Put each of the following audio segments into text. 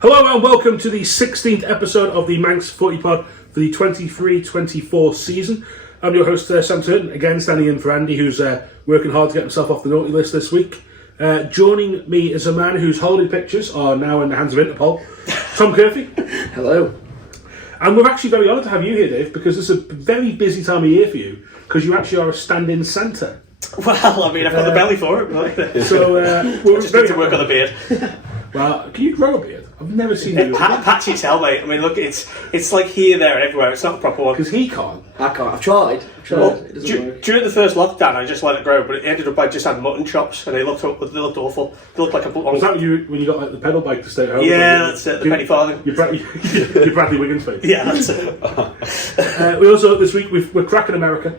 Hello and welcome to the 16th episode of the Manx Footy Pod for the 23-24 season. I'm your host, Sam Turton, again standing in for Andy, who's working hard to get himself off the naughty list this week. Joining me is a man whose holiday pictures are now in the hands of Interpol, Tom Curfey. Hello. And we're actually very honoured to have you here, Dave, because it's a very busy time of year for you, because you actually are a stand-in Santa. Well, I mean, I've got the belly for it. So we're just very need to work on the beard. Well, can you grow a beard? I've never seen you. Patchy tail, mate. I mean, look, it's like here, there, and everywhere. It's not a proper one. Because he can't. I can't. I've tried. Well, It doesn't work. during the first lockdown, I just let it grow, but it ended up I just had mutton chops, and they looked awful. They looked like a. Was that when you got like the pedal bike to stay at home? Yeah, that's it. The penny farthing. You're Bradley Wiggins face. Yeah, that's it. We also this week we're cracking America.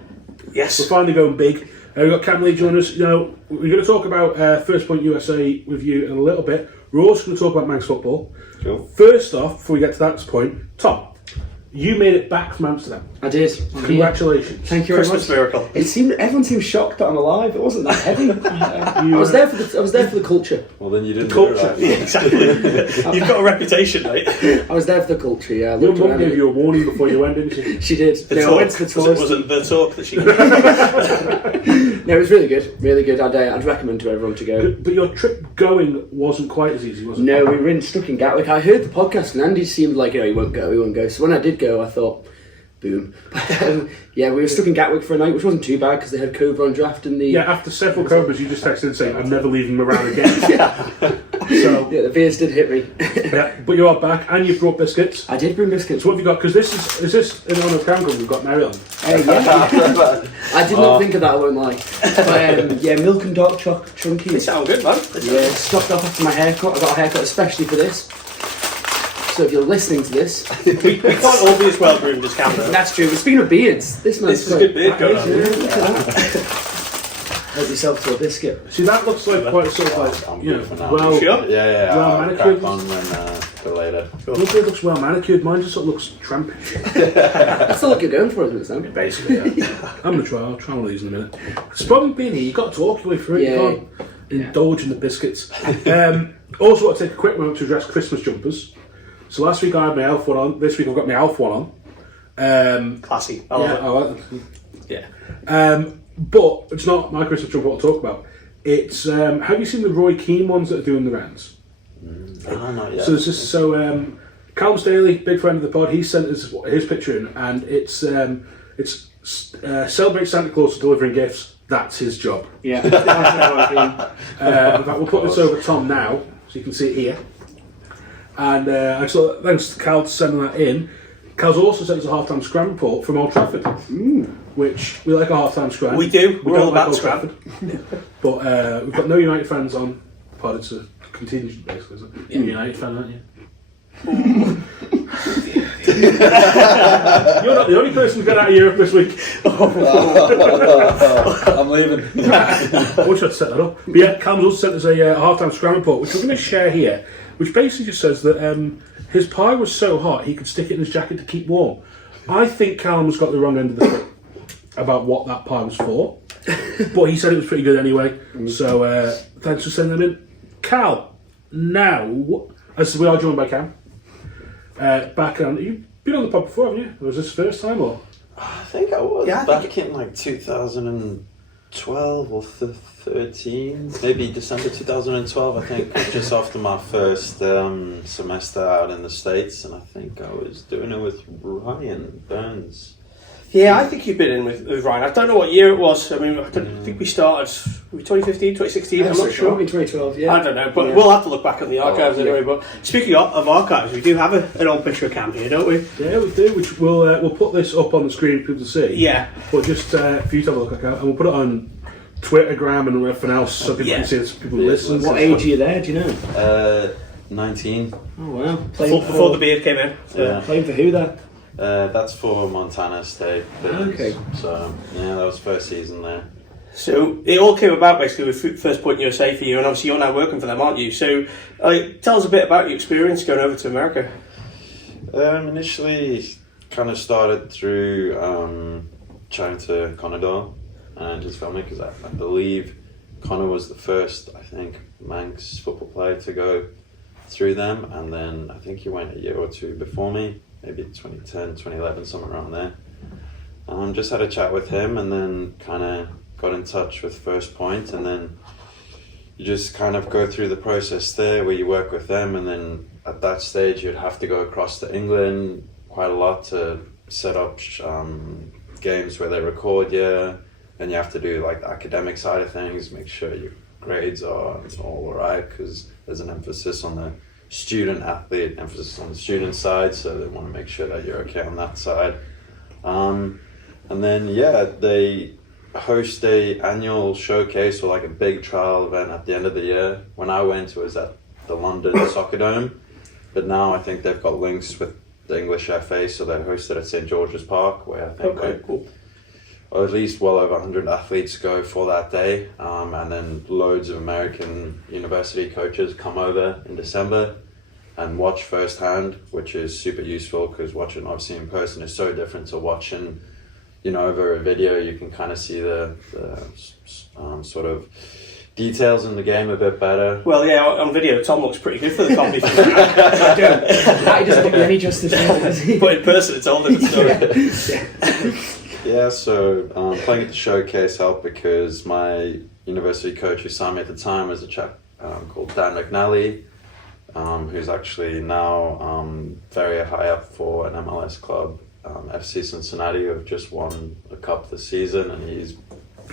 Yes. We're finally going big. We've got Cam Lee joining us. You know, we're going to talk about First Point USA with you in a little bit. We're also going to talk about Manx football. Sure. First off, before we get to that point, Tom, you made it back from Amsterdam. I did. Congratulations. Thank you very Christmas much. miracle. Everyone seemed shocked that I'm alive. It wasn't that heavy. I was there for the culture. Well, then you didn't Culture. do it right. Yeah, exactly. You've got a reputation, mate. I was there for the culture. Yeah. I Your looked mum around gave it. you a warning before you went, didn't she? She did. The No, I talk. went to the tourist. Was it the talk that she gave? No, it was really good. Really good. I'd recommend to everyone to go. But your trip going wasn't quite as easy, was it? No, we were stuck in Gatwick. I heard the podcast and Andy seemed like, he won't go. So when I did go, I thought, boom. Yeah, we were stuck in Gatwick for a night, which wasn't too bad because they had Cobra on draft in the... Yeah, after several Cobras, you just texted and saying, I'm never leaving them around again. So, Yeah, the beers did hit me. yeah, but you are back and you've brought biscuits. I did bring biscuits. So what have you got? Because is this in honour of Camgum we've got Maryland? Yeah. I did not think of that, I won't lie. But, yeah, milk and dark They chunky. sound good, man. Yeah, stocked up after my haircut. I got a haircut especially for this. So if you're listening to this, We can't all be as well groomed as Cameron. that's true. But speaking of beards, this man's This is a good beard going on. Help yourself to a biscuit. See, that looks like quite sort of like, I'm you good for know, now. well, Sure. Yeah. Well, I'll manicured. crack on when for later. your beard looks well manicured. Mine just sort of looks trampish. That's the look you're going for, isn't it, Sam? Basically, yeah. I'm going to try. I'll try one of these in a minute. It's probably being here. You've got to talk your way through it. Yeah. You can't indulge in the biscuits. Also, want to take a quick moment to address Christmas jumpers. So last week I had my elf one on. This week I've got my elf one on. Classy. I love it. Yeah. But it's not my Christmas jumper I want to talk about. It's have you seen the Roy Keane ones that are doing the rounds? No, not yet. So it's just Callum Staley, big friend of the pod. He sent us his picture in, and it's celebrate Santa Claus for delivering gifts. That's his job. Yeah. In fact, we'll put this over Tom now, so you can see it here. And I saw thanks to Cal for sending that in. Cal's also sent us a half-time scram report from Old Trafford, which we like a half-time scram. We do. We're all about Old scram. But we've got no United fans on pod. It's a contingent, basically. Isn't it? You're a United fan, aren't you? You're not the only person who's got out of Europe this week. I'm leaving. I wish I'd set that up. But yeah, Cal's also sent us a half-time scram report, which we're going to share here, which basically just says that his pie was so hot he could stick it in his jacket to keep warm. I think Callum's got the wrong end of the stick about what that pie was for, but he said it was pretty good anyway. So thanks for sending them in. Cal, now, as we are joined by Cam, back on, you've been on the pod before, haven't you? Was this the first time or? I think I was Yeah, I back in like 2012 or 13, maybe December 2012. I think just after my first semester out in the States, and I think I was doing it with Ryan Burns. Yeah, I think you've been in with Ryan. I don't know what year it was. I mean, I think we started 2015, 2016. I'm not sure. In 2012, yeah. I don't know, but Yeah. we'll have to look back at the archives yeah. anyway. But speaking of archives, we do have an old picture of Cam here, don't we? Yeah, we do. Which we'll put this up on the screen for people to see. Yeah. But just for you to have a look at, and we'll put it on Twittergram and everything else so people can see it. So people listen. What age are you there, do you know? 19. Oh, wow. Before the beard came in. So. Yeah. Playing for who there? That's for Montana State. Okay. So yeah, that was first season there. So it all came about basically with First Point USA for you, and obviously you're now working for them, aren't you? So tell us a bit about your experience going over to America. Initially, kind of started through chatting to Connor and his family, because I believe Connor was the first, I think, Manx football player to go through them, and then I think he went a year or two before me, maybe 2010, 2011, somewhere around there. Just had a chat with him, and then kind of got in touch with First Point, and then you just kind of go through the process there where you work with them, and then at that stage you'd have to go across to England quite a lot to set up games where they record you, and you have to do like the academic side of things, make sure your grades are all right, because there's an emphasis on the student athlete, emphasis on the student side, so they want to make sure that you're okay on that side. And then they host a annual showcase or like a big trial event at the end of the year. When I went, it was at the London Soccer Dome, but now I think they've got links with the English FA, so they're hosted at St George's Park, where I think or at least well over 100 athletes go for that day, and then loads of American university coaches come over in December and watch firsthand, which is super useful, because watching obviously in person is so different to watching, over a video. You can kind of see the sort of details in the game a bit better. Well, yeah, on video, Tom looks pretty good for the Combi Corner. That doesn't do any justice, does he? But in person, it's all different story. Yeah, so playing at the showcase helped, because my university coach who signed me at the time was a chap called Dan McNally, who's actually now very high up for an MLS club, FC Cincinnati, who have just won a cup this season, and he's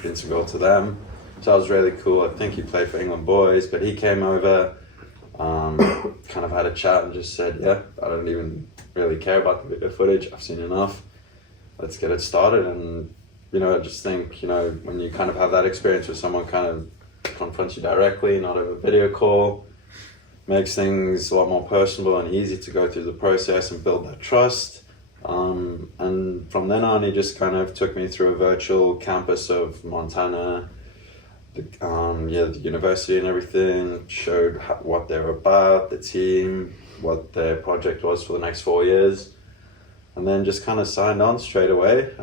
integral to them. So that was really cool. I think he played for England boys, but he came over, kind of had a chat and just said, yeah, I don't even really care about the video footage, I've seen enough, let's get it started. And I just think, when you kind of have that experience with someone kind of confronts you directly, not over video call, makes things a lot more personable and easy to go through the process and build that trust. And from then on, he just kind of took me through a virtual campus of Montana, the university and everything, showed what they were about, the team, what their project was for the next 4 years, and then just kind of signed on straight away.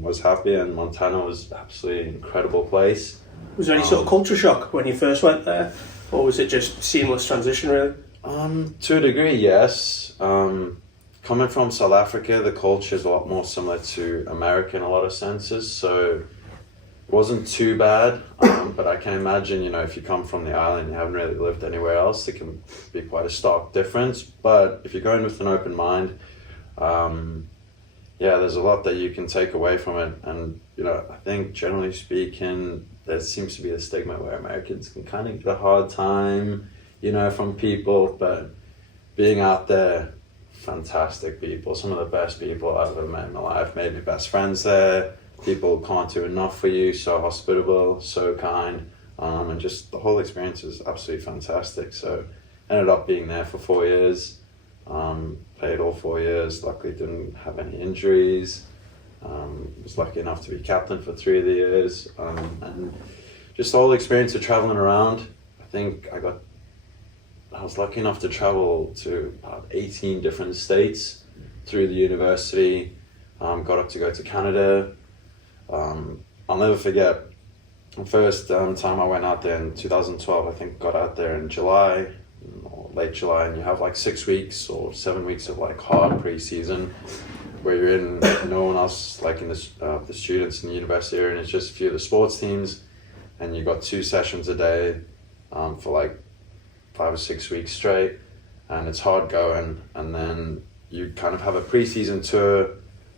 Was happy, and Montana was absolutely incredible place. Was there any sort of culture shock when you first went there, or was it just seamless transition really? To a degree, yes. Coming from South Africa, the culture is a lot more similar to America in a lot of senses, so it wasn't too bad. But I can imagine, if you come from the island, you haven't really lived anywhere else, it can be quite a stark difference. But if you're going with an open mind, there's a lot that you can take away from it. And, I think generally speaking, there seems to be a stigma where Americans can kind of get a hard time, from people, but being out there, fantastic people, some of the best people I've ever met in my life, made me best friends there. People can't do enough for you, so hospitable, so kind, and just the whole experience was absolutely fantastic. So ended up being there for 4 years, played all 4 years, luckily didn't have any injuries, was lucky enough to be captain for 3 of the years, and just the whole experience of traveling around. I think I was lucky enough to travel to about 18 different states through the university, got up to go to Canada. I'll never forget the first time I went out there in 2012. I think got out there in July or late July, and you have like 6 weeks or 7 weeks of like hard pre-season where you're in no one else, like in the students in the university area, and it's just a few of the sports teams, and you got 2 sessions a day for like 5 or 6 weeks straight, and it's hard going. And then you kind of have a pre-season tour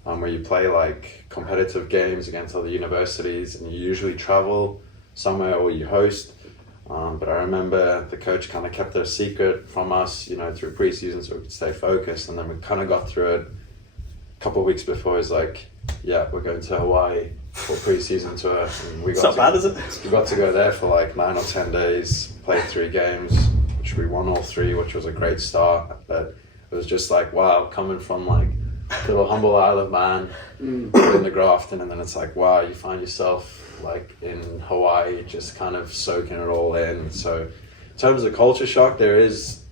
where you play like competitive games against other universities, and you usually travel somewhere or you host. But I remember the coach kind of kept it a secret from us, through pre-season, so we could stay focused. And then we kind of got through it a couple of weeks before. He's like, yeah, we're going to Hawaii for pre-season tour. And It's not bad, is it? We got to go there for like 9 or 10 days, played 3 games, which we won all 3, which was a great start. But it was just like, wow, coming from like little humble Isle of Man in the Grafton, and then it's like, wow, you find yourself like in Hawaii, just kind of soaking it all in. So in terms of culture shock, there is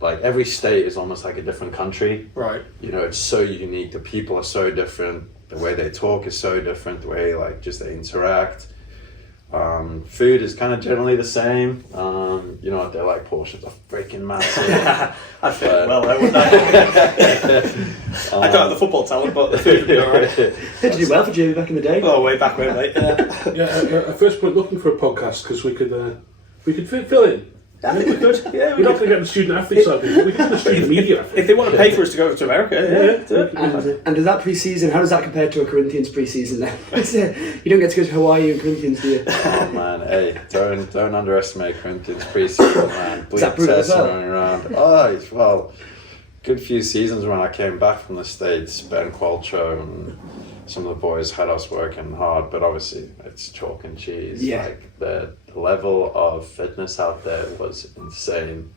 like every state is almost like a different country. Right. It's so unique. The people are so different. The way they talk is so different. The way like just they interact. Food is kind of generally the same. you know what they're like, portions are freaking massive. I fit well there, wouldn't I? I don't have the football talent, but the food would be alright. Did you do well for Jamie back in the day? Oh, way back when, mate. At first point looking for a podcast because we could fill in. I think we could. Yeah, We're not going to get the student athlete side, but we can do the student media. If they want to pay for us to go over to America, And does that pre-season, how does that compare to a Corinthians pre-season then? You don't get to go to Hawaii and Corinthians, do you? Oh man, hey, don't underestimate Corinthians pre-season, man. Is that brutal as well? Running around. Oh, well, good few seasons when I came back from the States, Ben Qualtrough and some of the boys had us working hard, but obviously it's chalk and cheese. Yeah. Like the level of fitness out there was insane.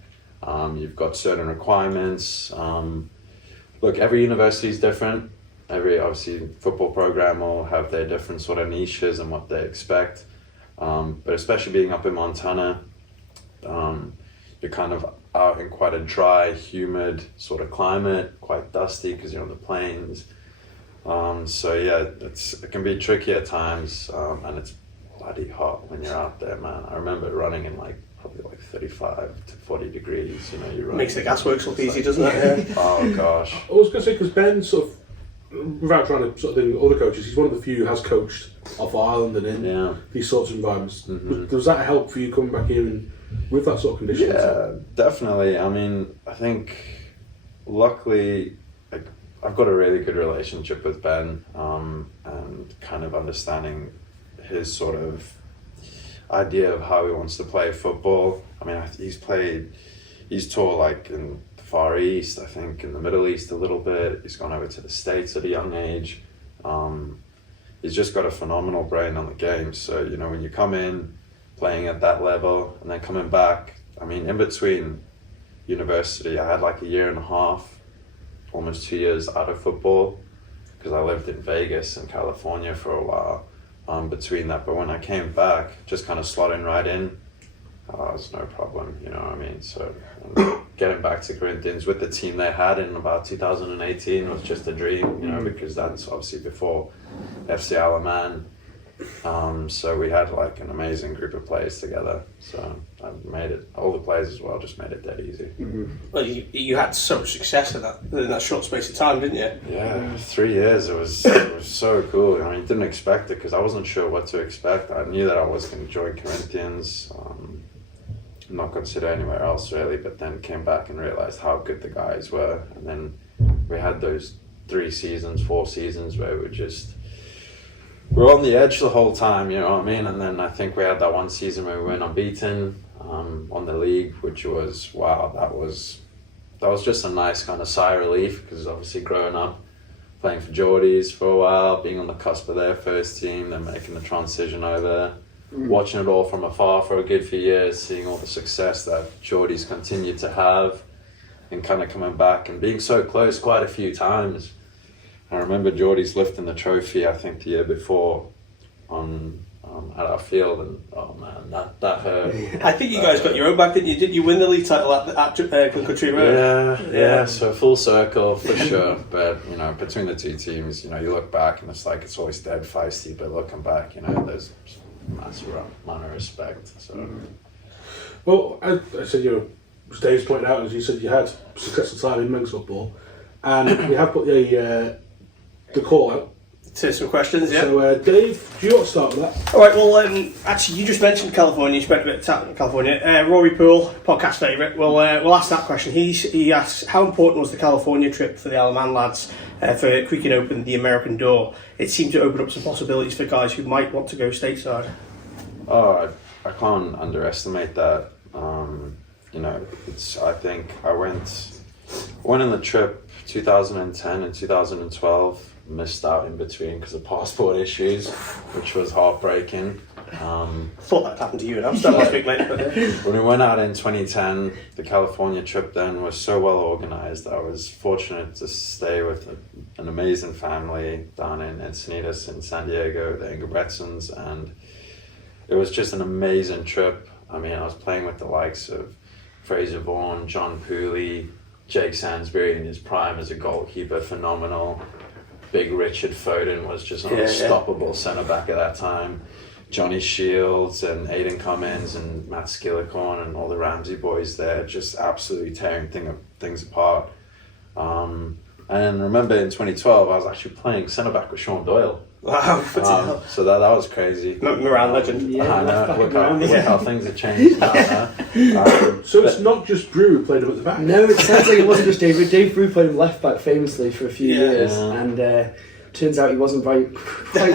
You've got certain requirements. Look, every university is different. Every, obviously, football program will have their different sort of niches and what they expect. But especially being up in Montana, you're kind of out in quite a dry, humid sort of climate, quite dusty because you're on the plains. So yeah, it can be tricky at times, and it's bloody hot when you're out there, man. I remember running in probably 35 to 40 degrees. You know, you run. makes the gasworks look easy, doesn't it? Yeah. Oh gosh. I was going to say, because Ben sort of, without trying to sort of do other coaches, he's one of the few who has coached off Ireland and in these sorts of environments. Mm-hmm. Does that help for you coming back here and with that sort of conditions? Yeah, definitely. I mean, I think luckily, I've got a really good relationship with Ben, and kind of understanding his sort of idea of how he wants to play football. I mean, he's taught in the Far East, I think in the Middle East a little bit. He's gone over to the States at a young age. He's just got a phenomenal brain on the game. So, you know, when you come in playing at that level and then coming back, I mean, in between university, I had a year and a half, almost 2 years out of football because I lived in Vegas and California for a while between that. But when I came back, just kind of slotting right in, it was no problem, you know what I mean? So getting back to Corinthians with the team they had in about 2018 was just a dream, you know, because that's obviously before FC Alaman. So we had an amazing group of players together. So I made it, all the players as well, just made it dead easy. Mm-hmm. Well, you had so much success in that short space of time, didn't you? Yeah, 3 years. It was so cool. I mean, didn't expect it because I wasn't sure what to expect. I knew that I was going to join Corinthians, not consider anywhere else really, but then came back and realized how good the guys were. And then we had those 4 seasons where we're on the edge the whole time, you know what I mean? And then I think we had that one season where we went unbeaten on the league, which was, wow, that was just a nice kind of sigh of relief because obviously growing up, playing for Geordies for a while, being on the cusp of their first team, then making the transition over, watching it all from afar for a good few years, seeing all the success that Geordies continued to have and kind of coming back and being so close quite a few times. I remember Geordie's lifting the trophy, I think the year before, at our field, and oh man, that hurt. I think you guys got your own back, didn't you? Did you win the league title at Country Road? Yeah, so full circle for sure. But you know, between the two teams, you know, you look back and it's always dead feisty. But looking back, you know, there's massive amount of respect. So, well, I said as Dave's pointed out, as you said, you had successful time in Manx football, and we have put the call out To some questions, yeah. So, Dave, do you want to start with that? All right, well, actually, you just mentioned California. You spent a bit of time in California. Rory Poole, podcast favourite, we'll ask that question. He asks, how important was the California trip for the Alaman lads for creaking open the American door? It seemed to open up some possibilities for guys who might want to go stateside. Oh, I can't underestimate that. You know, I think I went on the trip 2010 and 2012. Missed out in between because of passport issues, which was heartbreaking. Thought that happened to you in Amsterdam last week, mate. When we went out in 2010, the California trip then was so well organised. I was fortunate to stay with an amazing family down in Encinitas in San Diego, the Ingebretsons, and it was just an amazing trip. I mean, I was playing with the likes of Fraser Vaughan, John Pooley, Jake Sansbury in his prime as a goalkeeper, phenomenal. Big Richard Foden was just an unstoppable centre-back at that time. Johnny Shields and Aidan Cummins and Matt Skillicorn and all the Ramsey boys there, just absolutely tearing things apart. And remember in 2012, I was actually playing centre back with Sean Doyle. Wow, so that was crazy. Moran legend. Yeah, I know. Look how things have changed now. So it's not just Brew who played him at the back. No, it sounds like it wasn't just Dave. Dave Brew played him left back famously for a few Yeah. years, and turns out he wasn't quite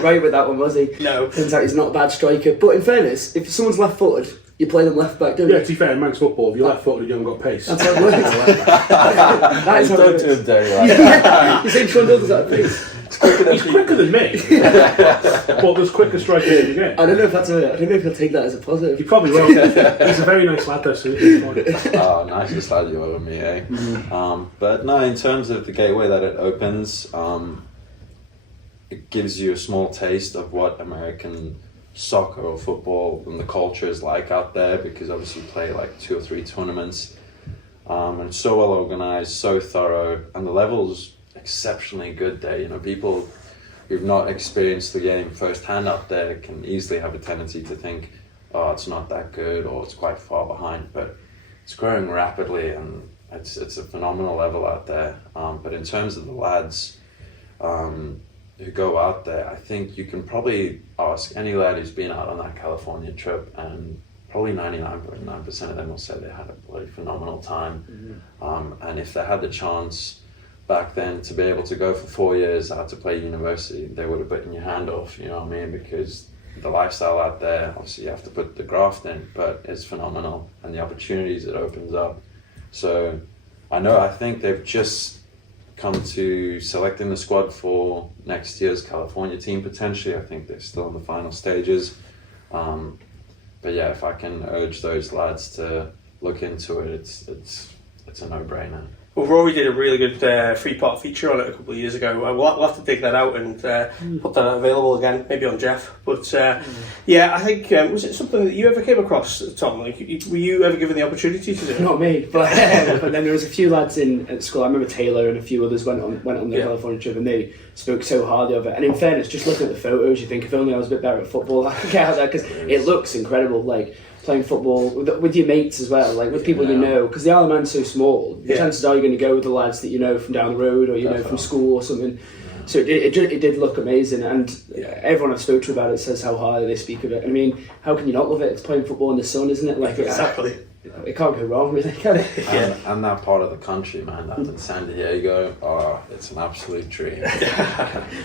right with that one, was he? No. Turns out he's not a bad striker. But in fairness, if someone's left-footed, you play them left back, don't you? Yeah, to be fair, in Manx football, if you're left-footed, you haven't got pace. That's how it works. That is how it Don't works. do him dirty like that. Yeah, you think Sean does that pace? He's quicker than me. But there's quicker strikers in the game. I don't know if he'll take that as a He positive. probably will. He's a very nice lad, though, so he'll be fine. Oh, nicest lad you ever me, eh? But no, in terms of the gateway that it opens, it gives you a small taste of what American soccer or football and the culture is like out there, because obviously you play like 2 or 3 tournaments, and it's so well organized, so thorough, and the level's exceptionally good there. You know, people who've not experienced the game firsthand out there can easily have a tendency to think, oh, it's not that good or it's quite far behind, but it's growing rapidly and it's a phenomenal level out there. But in terms of the lads who go out there, I think you can probably ask any lad who's been out on that California trip, and probably 99.9% of them will say they had a bloody phenomenal time. And if they had the chance back then to be able to go for 4 years out to play university, they would have bitten your hand off, you know what I mean? Because the lifestyle out there, obviously you have to put the graft in, but it's phenomenal, and the opportunities it opens up. So I think they've just come to selecting the squad for next year's California team potentially. I think they're still in the final stages. But yeah, if I can urge those lads to look into it, it's a no-brainer. Well, Rory did a really good 3-part feature on it a couple of years ago. We'll have to dig that out and put that available again, maybe on Jeff. But yeah, I think, was it something that you ever came across, Tom? Like, were you ever given the opportunity to do it? Not me, but then there was a few lads at school. I remember Taylor and a few others went on the California trip, and they spoke so highly of it. And in fairness, just looking at the photos, you think if only I was a bit better at football, I could get out there, because it looks incredible. Like playing football with your mates as well, like with people you know, because the Isle of Man's so small. The chances are you're going to go with the lads that you know from down the road, or you know from school or something. So it did look amazing, and everyone I've spoken to about it says how highly they speak of it. I mean, how can you not love it? It's playing football in the sun, isn't it? Like Exactly. It can't go wrong, really, can it? And that part of the country, man, up in San Diego, it's an absolute dream.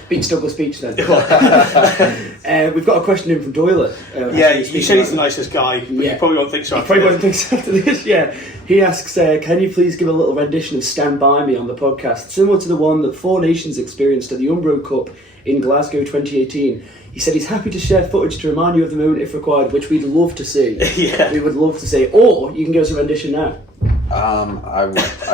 Beats Douglas Beach then. We've got a question in from Doyle. You said he's the nicest guy, but you probably won't think so. You probably won't think so after this, yeah. He asks, can you please give a little rendition of Stand By Me on the podcast, similar to the one that Four Nations experienced at the Umbro Cup in Glasgow 2018. He said he's happy to share footage to remind you of the moment if required, which we'd love to see. We would love to see. Or you can give us a rendition now. I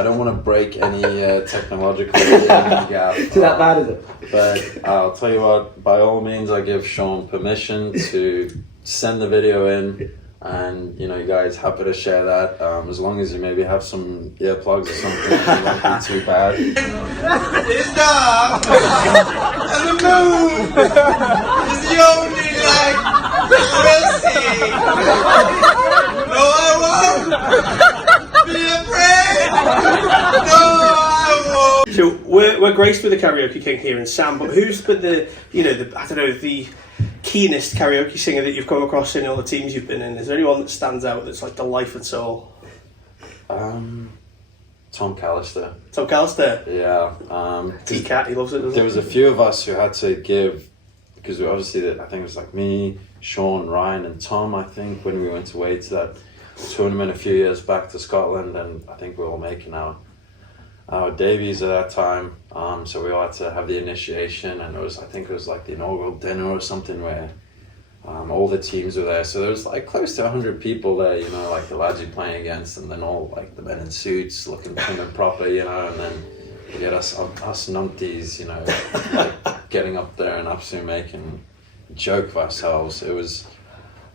don't want to break any technological gap. So that bad, is it? But I'll tell you what, by all means, I give Sean permission to send the video in, and you guys happy to share that, as long as you maybe have some earplugs or something. It won't be too bad. It's dark and the moon is the only light we'll see. No, I won't be afraid. No, I won't. So we're graced with the karaoke king here in Sam, but who's been the keenest karaoke singer that you've come across in all the teams you've been in? Is there anyone that stands out that's like the life and soul? Tom Callister. Tom Callister? Yeah. T-Cat, he loves it, doesn't There he? was a few of us who had to give, because obviously I think it was like me, Sean, Ryan and Tom, I think, when we went away to that tournament a few years back to Scotland, and I think we were all making our debuts at that time, so we all had to have the initiation, and I think it was like the inaugural dinner or something where all the teams were there, so there was like close to 100 people there, like the lads you're playing against, and then all like the men in suits looking prim and proper, and then you get us numpties, like getting up there and absolutely making a joke of ourselves. It was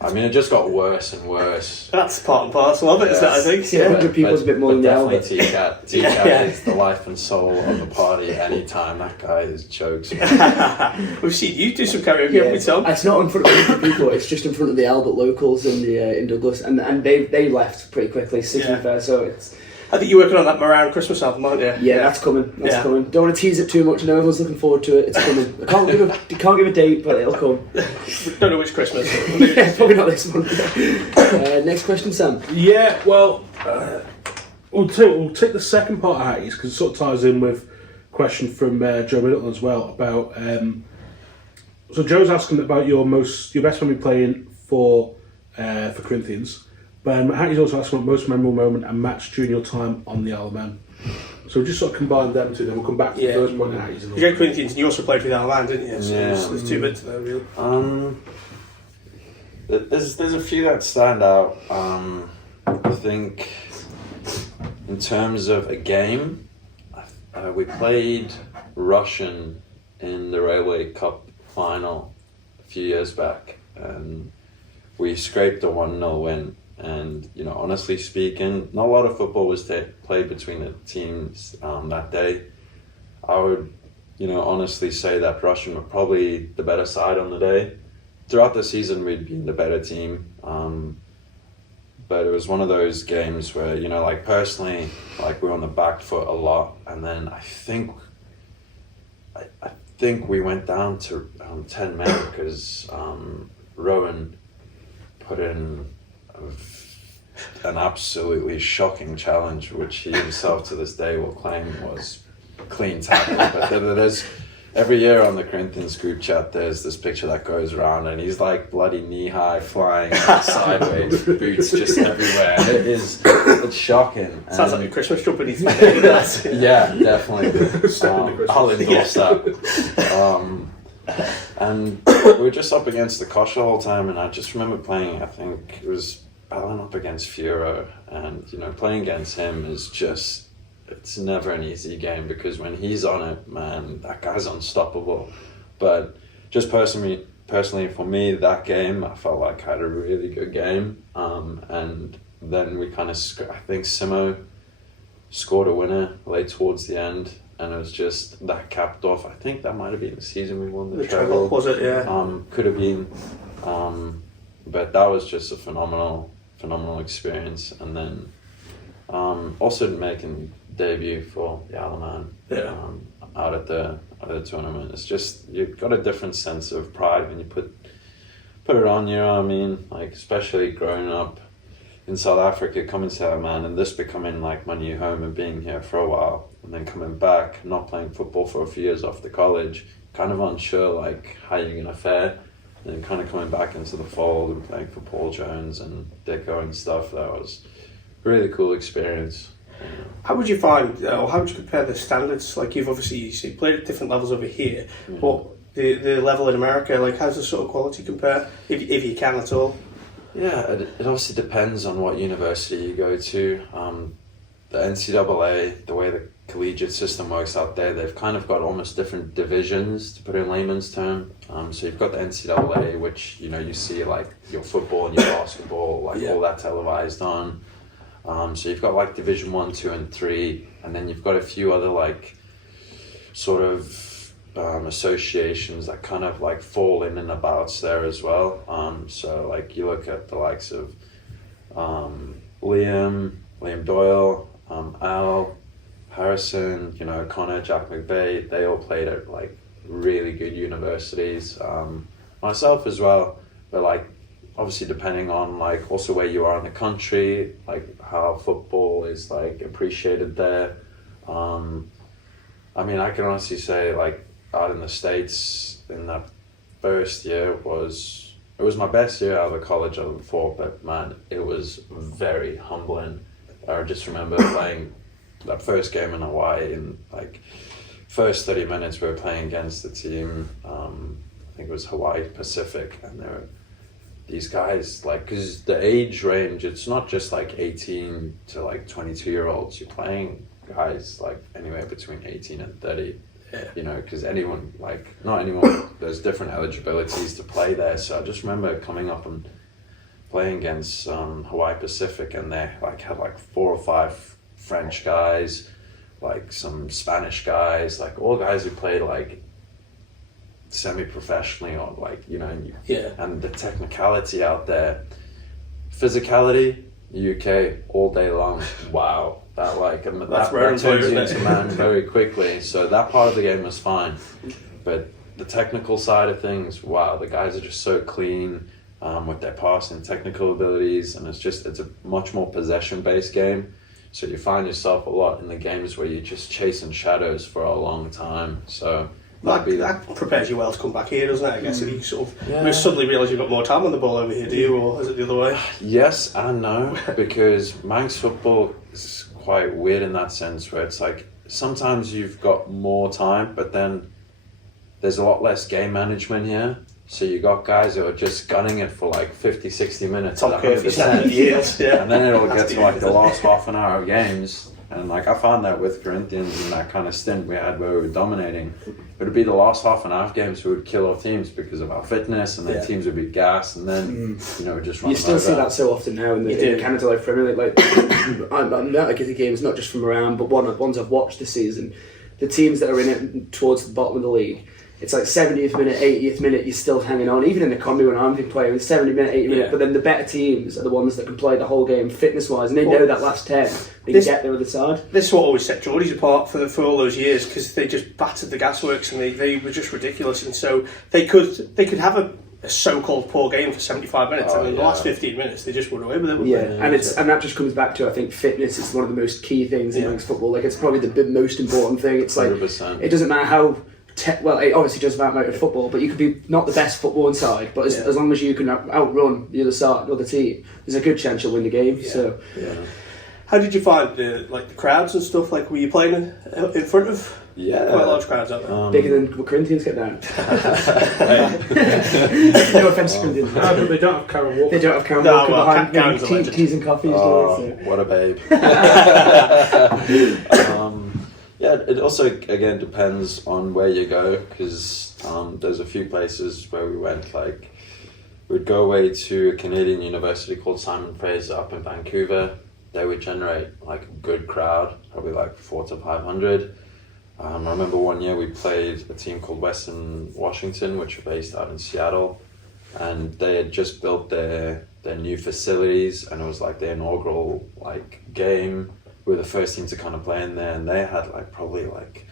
I mean, it just got worse and worse. That's part and parcel of it, isn't it, I think? Yeah, 100 people's a bit more than the definitely Albert. T-Cat is the life and soul of the party anytime. That guy is jokes. We've seen you do some karaoke, haven't we, Tom? It's not in front of 100 people, it's just in front of the Albert locals in Douglas, and they left pretty quickly, to be fair, so it's... I think you're working on that Moran Christmas album, aren't you? Yeah, that's coming. That's coming. Don't want to tease it too much. I know everyone's looking forward to it. It's coming. I can't give a date, but it'll come. Don't know which Christmas. Yeah, probably not this one. Next question, Sam. Yeah, well, we'll take the second part of Hatties because it sort of ties in with a question from Joe Middleton as well about. So Joe's asking about your best memory playing for Corinthians. But Hatties also asking about most memorable moment and match during your time on the Isle of Man. So we'll just sort of combine them two, then we'll come back to the first point of Hatties. You go Corinthians and you also played with Isle of Man, didn't you? So Yeah. there's two bits there, really. There's a few that stand out. I think in terms of a game, we played Russian in the Railway Cup final a few years back, and we scraped a 1-0 win. And, you know, honestly speaking, not a lot of football was played between the teams that day. I would, you know, honestly say that Russian were probably the better side on the day. Throughout the season, we'd been the better team. But it was one of those games where, you know, like personally, like we were on the back foot a lot. And then I think we went down to 10 men because Rowan put in an absolutely shocking challenge, which he himself to this day will claim was clean tackle. But there's every year on the Corinthians group chat, there's this picture that goes around, and he's like bloody knee high, flying sideways, boots just everywhere. It's shocking. Sounds like a Christmas jumper needs to be taken. Yeah, definitely. I'll endorse that. And we were just up against the Kosh the whole time, and I just remember playing, I think it was Ballon up against Furo, and you know, playing against him is just, it's never an easy game because when he's on it, man, that guy's unstoppable. But just personally for me, that game, I felt like I had a really good game. And then we kind of, I think Simo scored a winner late towards the end. And it was just, that capped off, I think that might have been the season we won the treble. Was it, yeah? Could have been. But that was just a phenomenal experience. And then also making debut for the Isle of Man out at the tournament. It's just, you've got a different sense of pride when you put it on, you know what I mean? Like, especially growing up in South Africa, coming to Isle of Man, and this becoming like my new home and being here for a while, and then coming back, not playing football for a few years after college, kind of unsure like how you're gonna fare, and then kind of coming back into the fold and playing for Paul Jones and Dicko and stuff. That was a really cool experience. How would you find, or how would you compare the standards? Like, you've obviously you played at different levels over here, but the level in America, like, how's the sort of quality compare, if you can at all? Yeah, it obviously depends on what university you go to. The NCAA, the way the collegiate system works out there, they've kind of got almost different divisions, to put it in layman's term. So you've got the NCAA, which, you know, you see like your football and your basketball, like all that televised on. So you've got like Division 1, 2 and 3, and then you've got a few other like sort of associations that kind of like fall in and abouts there as well. So like you look at the likes of Liam Doyle, Al, Harrison, you know, Connor, Jack McVeigh, they all played at like really good universities. Myself as well, but like obviously depending on like also where you are in the country, like how football is like appreciated there. I mean, I can honestly say like out in the States in that first year it was my best year out of the college I've ever fought, but man, it was very humbling. I just remember playing that first game in Hawaii, in like first 30 minutes we were playing against the team, I think it was Hawaii Pacific, and there were these guys, like, because the age range, it's not just like 18 to like 22-year-olds, you're playing guys like anywhere between 18 and 30. You know, because anyone, like, not anyone, there's different eligibilities to play there. So I just remember coming up and playing against Hawaii Pacific, and they like had like 4 or 5 French guys, like some Spanish guys, like all guys who played like semi-professionally, or like, you know, and the technicality out there, physicality, UK all day long. Wow, that like that turns you into man very quickly. So that part of the game was fine, but the technical side of things, wow, the guys are just so clean with their passing technical abilities, and it's a much more possession-based game. So you find yourself a lot in the games where you're just chasing shadows for a long time. So that prepares you well to come back here, doesn't it? I guess if you sort of you suddenly realise you've got more time on the ball over here, do you, or is it the other way? Yes and no, because Manx football is quite weird in that sense, where it's like sometimes you've got more time, but then there's a lot less game management here. So you got guys who are just gunning it for like 50, 60 minutes at 100%. And then it'll get to like the last half an hour of games. And like I found that with Corinthians in that kind of stint we had where we were dominating, it would be the last half an hour of games we would kill our teams because of our fitness, and then teams would be gassed, and then you know, just run. You still see that so often now in the Canada Life Premier League. Like I'm not like the games, not just from around, but ones I've watched this season. The teams that are in it towards the bottom of the league, it's like 70th minute, 80th minute, you're still hanging on. Even in the Combi when I'm playing, it's 70 minute, 80 minute. But then the better teams are the ones that can play the whole game fitness wise, and they know that last 10 they can get their other side. This is what always set Geordies apart for all those years, because they just battered the gasworks, and they were just ridiculous. And so they could have a so-called poor game for 75 minutes, and in the last 15 minutes they just went away with it. And that just comes back to, I think, fitness is one of the most key things in Manx football. Like, it's probably the most important thing. It's like 100%. It doesn't matter how. Well, it obviously does matter in football, but you could be not the best footballing side, but as long as you can outrun the other team, there's a good chance you'll win the game. How did you find the crowds and stuff? Like, were you playing in front of quite large crowds out there? Bigger than what Corinthians get down. No offence to Corinthians. No, but they don't have Karen Walker. They don't have Karen Walker behind teas and coffees. What a babe. Yeah, it also, again, depends on where you go, because there's a few places where we went, like, we'd go away to a Canadian university called Simon Fraser up in Vancouver. They would generate, like, a good crowd, probably, like, 400 to 500. I remember one year we played a team called Western Washington, which are based out in Seattle, and they had just built their new facilities, and it was, like, their inaugural, like, game. We were the first team to kind of play in there, and they had like probably like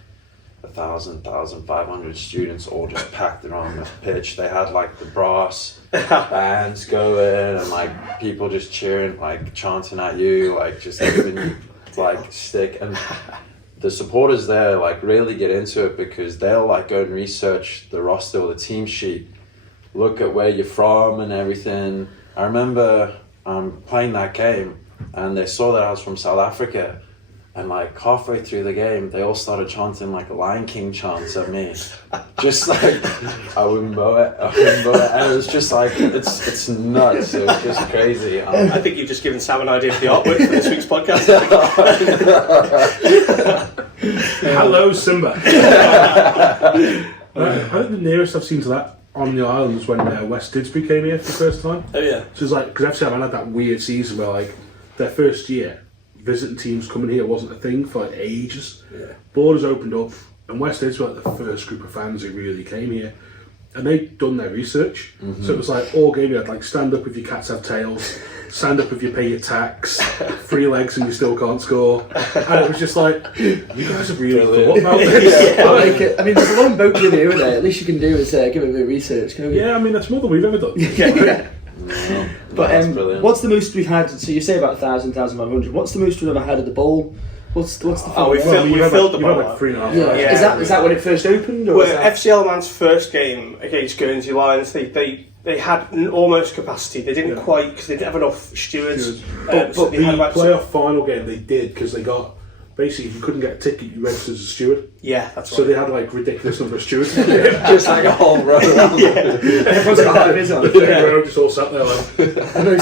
1,500 students all just packed around the pitch. They had like the brass bands going, and like people just cheering, like chanting at you, like just giving you like stick. And the supporters there like really get into it, because they'll like go and research the roster or the team sheet, look at where you're from and everything. I remember playing that game, and they saw that I was from South Africa, and like halfway through the game they all started chanting like Lion King chants at me, just like I wouldn't bow it, and it was just like it's nuts. It was just crazy. I think you've just given Sam an idea for the artwork for this week's podcast. Hello, Simba. I think the nearest I've seen to that on the island was when West Didsbury came here for the first time. Oh yeah. So it's like, because FC Alman had that weird season where like their first year visiting teams coming here wasn't a thing for like ages. Borders opened up, and West Didsbury were like the first group of fans who really came here, and they'd done their research. So it was like all game you had like stand up if your cats have tails, stand up if you pay your tax, 3 legs and you still can't score, and it was just like, you guys have really thought about this. I mean, there's a lot of boat to do there. At least you can do is give it a bit of research, can't you? Yeah, I mean that's more than we've ever done. But what's the most we've had? So you say about 1,000, 1,500. What's the most we've ever had at the bowl? What's the we filled the bowl like 3.5. Yeah. Is that when it first opened? Or FC Alman's first game against Guernsey Lions, they had an almost capacity. They didn't quite, because they didn't have enough stewards. But the playoff final game they did, because they got, basically if you couldn't get a ticket you registered as a steward. Yeah, that's right. So they had like ridiculous number of stewards. just like a whole row. Everyone's got high vis on. The row just all sat there like. I know.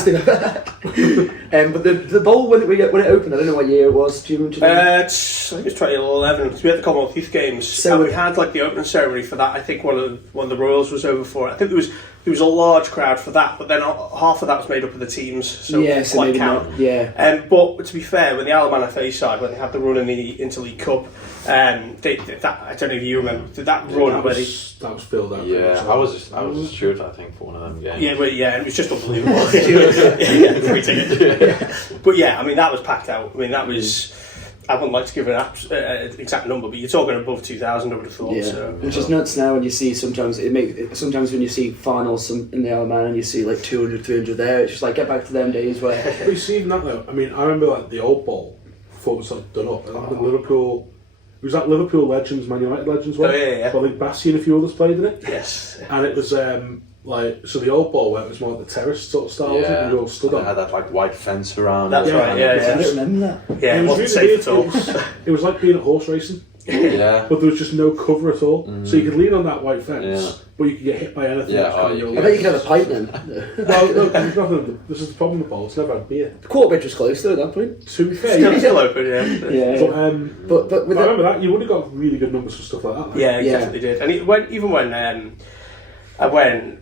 But the bowl when it opened, I don't know what year it was. Do you remember? I think it was 2011. So we had the Commonwealth Youth Games. So we had like the opening ceremony for that. I think one of the Royals was over for it. I think there was a large crowd for that, but then half of that was made up of the teams, so yeah, it so quite maybe count. not. Yeah. But to be fair, when the Alaman FA side, when they had the run in the Interleague Cup, I don't know if you remember, did that run that where was filled out. Yeah, I was a steward, I think, for one of them games. and it was just unbelievable. Yeah, free ticket. But yeah, I mean that was packed out. I mean that was. I wouldn't like to give an exact number, but you're talking above 2,000. I would have thought. Yeah, So. which is nuts now when you see sometimes when you see finals in the Alaman and you see like 200, 300 there, it's just like get back to them days where. But you see that though. I mean, I remember like the old bowl before it was like done up. Like, the Liverpool. It was like Liverpool legends, Man United legends. One. Oh yeah. Well, like Bassi and a few others played in it. Yes. And it was like so the old bowl where it was more like the terrace sort of style, wasn't it? And you all stood They on. had that like white fence around. That's it. right. I Yeah. don't remember that. Yeah, it It was wasn't really safe at all. weird. It was like being at horse racing, Yeah. but there was just no cover at all. So you could lean on that white fence, Yeah. but you could get hit by anything. Yeah, that's coming you your could. I way. bet you could have a pint then. Well, no, there's nothing. This is the problem with bowl. It's never had beer. The quarter bridge was closed though at that point. To be fair, Still open. Yeah. Yeah. but But with I that, remember that you would have got really good numbers for stuff like that. Like. Yeah, Yeah. definitely did. And even when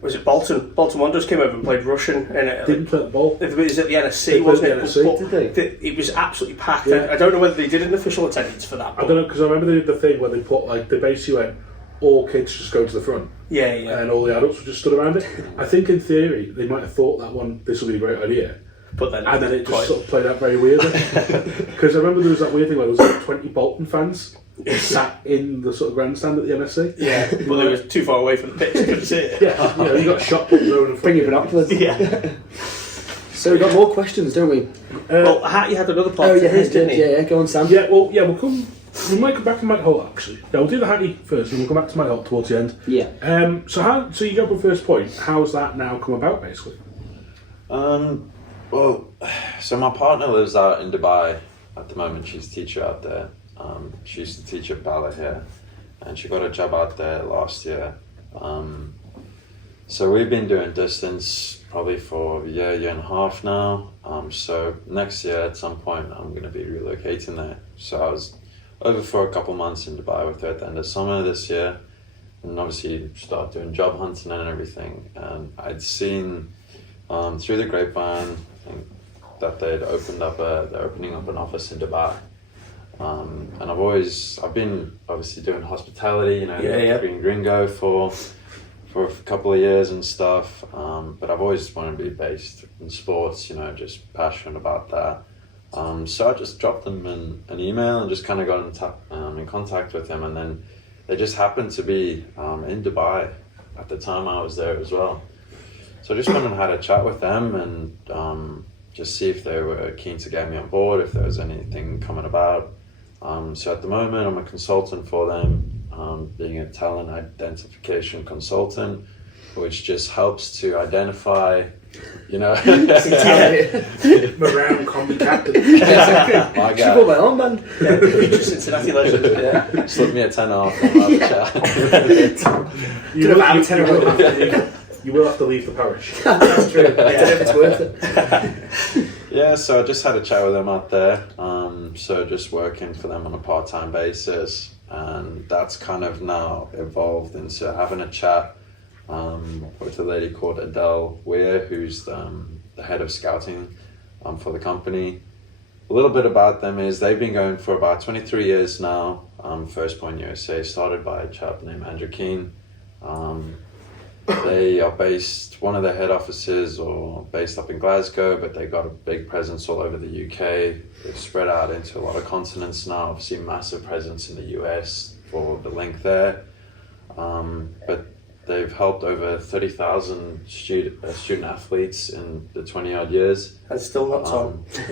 was it Bolton Wanderers came over and played Russian and Didn't play the ball. it was at the NSC, They wasn't played it? the NSC, did they? It was absolutely packed. Yeah. I don't know whether they did an official attendance for that. I But don't know because I remember they did the thing where they put like they basically went all kids just go to the front yeah. and all the adults were just stood around it. I think in theory they might have thought that one this will be a great idea, But then and then it just quite- sort of played out very weirdly. Because I remember there was that weird thing where there was like 20 Bolton fans sat in the sort of grandstand at the MSC. yeah, but they were too far away from the pitch, couldn't see it. Yeah, you know, you got shot put thrown in front. bring your binoculars. Yeah. So we got more questions, don't we? Well, Hattie had another part Oh for yeah, his, didn't he? yeah. Go on, Sam. Yeah, well, yeah, we'll come. We might come back to Mike Holt actually. Yeah, we'll do the Hattie first, and we'll come back to Mike Holt towards the end. Yeah. So you go for first point. How's that now come about, basically? Well, so my partner lives out in Dubai at the moment. She's a teacher out there. She used to teach at ballet here, and she got a job out there last year. So we've been doing distance probably for a year and a half now. So next year at some point I'm going to be relocating there. So I was over for a couple months in Dubai with her at the end of summer this year, and obviously start doing job hunting and everything. And I'd seen through the grapevine, I think, that they're opening up an office in Dubai. And I've been obviously doing hospitality, you know, Green Gringo for a couple of years and stuff. But I've always wanted to be based in sports, you know, just passionate about that. So I just dropped them an email and just kind of got in contact with them. And then they just happened to be in Dubai at the time I was there as well. So I just went and had a chat with them and just see if they were keen to get me on board, if there was anything coming about. So at the moment I'm a consultant for them, being a talent identification consultant, which just helps to identify, you know, Around Combi captain. my Should go my guy. own man. Yeah, future Cincinnati legend. Yeah, slip me a 10 off and we'll have a chat. You will have to leave the parish. That's true. I don't know if it's worth it. Yeah, so I just had a chat with them out there. So just working for them on a part-time basis, and that's kind of now evolved into having a chat with a lady called Adele Weir, who's the head of scouting for the company. A little bit about them is they've been going for about 23 years now. First Point USA started by a chap named Andrew Keane. They are based, one of their head offices are based up in Glasgow, but they got a big presence all over the UK. They've spread out into a lot of continents now, obviously massive presence in the US for the link there. But they've helped over 30,000 student athletes in the 20 odd years. And still not Tom. So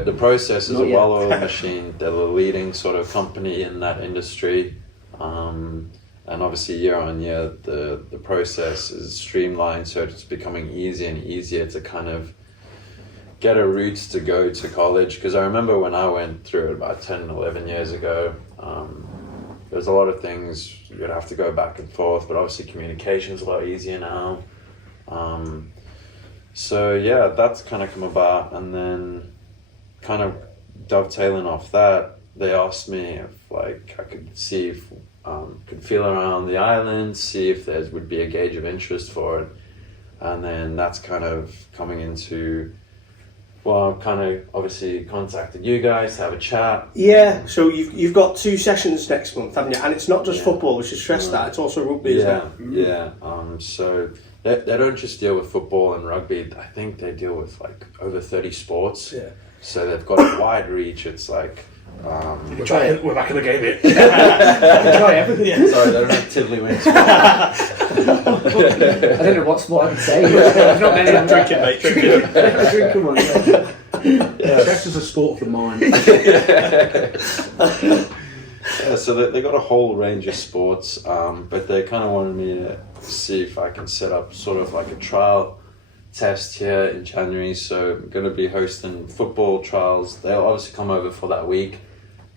the process is Not a yet. well-oiled machine. They're the leading sort of company in that industry. And obviously year on year, the process is streamlined, so it's becoming easier and easier to kind of get a route to go to college. Because I remember when I went through it about 10, 11 years ago, there's a lot of things you'd have to go back and forth, but obviously communication is a lot easier now. So yeah, that's kind of come about, and then kind of dovetailing off that, they asked me if like I could see if could feel around the island, see if there would be a gauge of interest for it, and then that's kind of coming into. Well, I've kind of obviously contacted you guys to have a chat. Yeah, so you've got 2 sessions next month, haven't you? And it's not just football, we should stress that, it's also rugby, isn't it? Yeah. So they don't just deal with football and rugby, I think they deal with like over 30 sports. Yeah. So they've got a wide reach. It's like... We're back in the game here. Try everything. Sorry, they don't have tiddlywinks. I don't know what sport I can say. There's not many. Drink it, mate, drink it. Drink 'em on. Chess is a sport for the mind. Yeah, so they got a whole range of sports, but they kind of wanted me to see if I can set up sort of like a trial test here in January. So I'm going to be hosting football trials. They'll obviously come over for that week.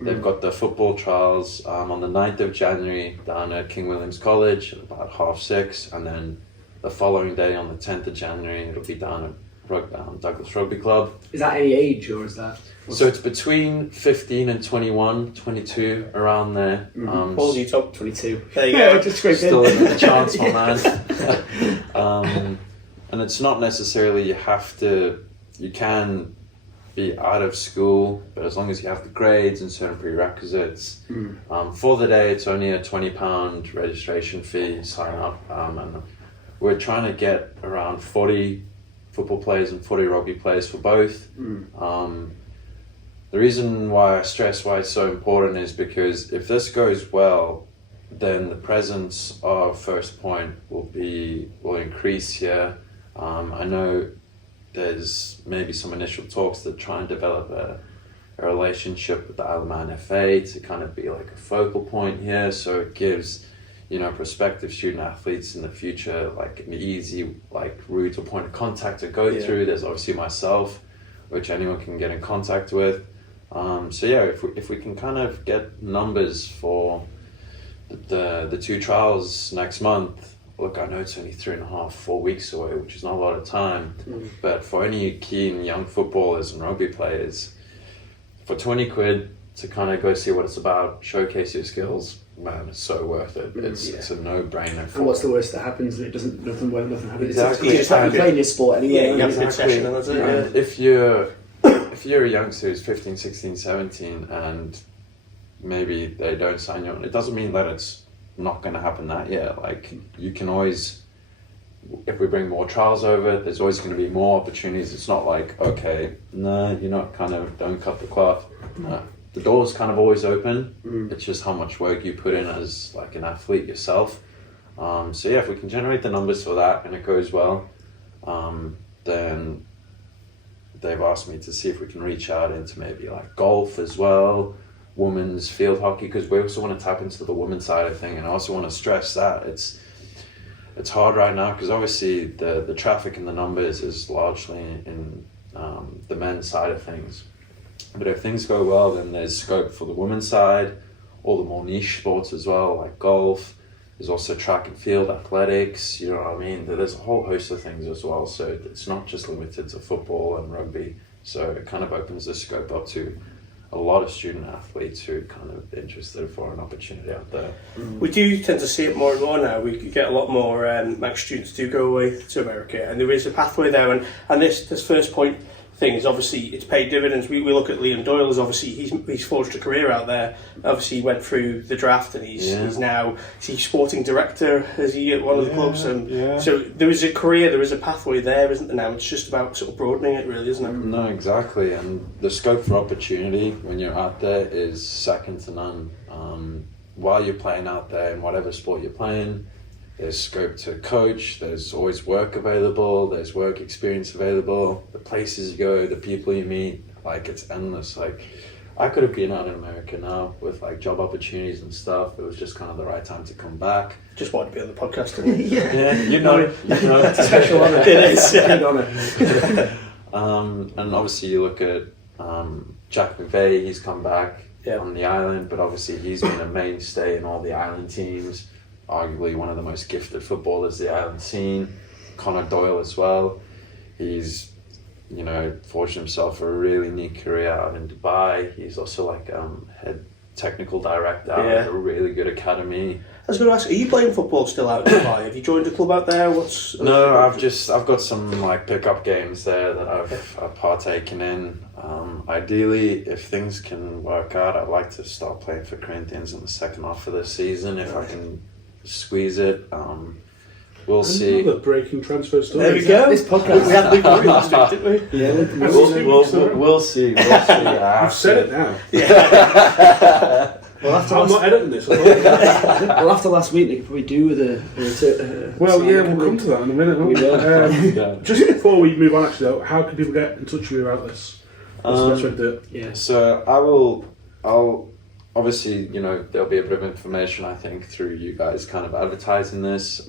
They've got the football trials on the 9th of January down at King William's College at about 6:30, and then the following day on the 10th of January it'll be down at Douglas Rugby Club. Is that any age, or is that? So it's between 15 and 21, 22, around there. What was you top? 22. There you go. Just scraped Still in. a chance, my man. And it's not necessarily you can be out of school, but as long as you have the grades and certain prerequisites. For the day, it's only a £20 registration fee, sign up. And we're trying to get around 40 football players and 40 rugby players for both. The reason why I stress why it's so important is because if this goes well, then the presence of First Point will increase here. I know there's maybe some initial talks to try and develop a relationship with the Isle of Man FA to kind of be like a focal point here, so it gives prospective student athletes in the future like an easy like route or point of contact to go through. There's obviously myself, which anyone can get in contact with. So yeah, if we can kind of get numbers for the 2 trials next month. Look, I know it's only 3.5, 4 weeks away, which is not a lot of time. But for any keen young footballers and rugby players, for 20 quid to kind of go see what it's about, showcase your skills, man, it's so worth it. It's a no-brainer. And what's the worst that happens? It doesn't. Nothing happens. Exactly. You just have to play your sport anyway. Yeah, you have a good session and that's it. And if you're a youngster who's 15, 16, 17 and maybe they don't sign you on, it doesn't mean that it's not going to happen that year. Like, you can always, if we bring more trials over, there's always going to be more opportunities. It's not like, okay, no, you're not don't cut the cloth. No. The door's kind of always open. It's just how much work you put in as like an athlete yourself. So yeah, if we can generate the numbers for that and it goes well, then they've asked me to see if we can reach out into maybe like golf as well, women's field hockey, because we also want to tap into the women's side of thing. And I also want to stress that it's hard right now because obviously the traffic and the numbers is largely in the men's side of things. But if things go well, then there's scope for the women's side, all the more niche sports as well, like golf. There's also track and field, athletics, you know what I mean? There's a whole host of things as well. So it's not just limited to football and rugby. So it kind of opens the scope up to a lot of student athletes who are kind of interested for an opportunity out there. We do tend to see it more and more now. We get a lot more Manx students do go away to America, and there is a pathway there. And this First Point thing is obviously it's paid dividends. We look at Liam Doyle as obviously he's forged a career out there. Obviously he went through the draft and he's now sporting director as he at one of the clubs. So there is a career, there is a pathway there, isn't there now? It's just about sort of broadening it, really, isn't it? No, exactly. And the scope for opportunity when you're out there is second to none. While you're playing out there in whatever sport you're playing, there's scope to coach, there's always work available, there's work experience available, the places you go, the people you meet, like it's endless. Like I could have been out in America now with like job opportunities and stuff. It was just kind of the right time to come back. Just wanted to be on the podcast, didn't you? Yeah, you know. It's a special honour. It is. Big honour. And obviously you look at Jack McVeigh, he's come back on the island, but obviously he's been a mainstay in all the island teams. Arguably one of the most gifted footballers the island seen. Connor Doyle as well. he's, you know, forged himself a really neat career out in Dubai. He's also like head technical director at a really good academy. I was going to ask, are you playing football still out in Dubai? Have you joined a club out there? No, I've got some like pickup games there that I've partaken in. Ideally, if things can work out, I'd like to start playing for Corinthians in the second half of the season if I can squeeze it. We'll see. Another breaking transfer story. There we go. This podcast. We had Luke Murray last week, didn't we? Yeah, We'll see. You've said it now. well, I'm not editing this. well, after last week, they could probably do with a Well, yeah, we'll come to that in a minute. We will. Just before we move on, actually, though, how can people get in touch with you about this? What's the best way to do it? Yeah. So I'll obviously, you know, there'll be a bit of information, I think, through you guys kind of advertising this.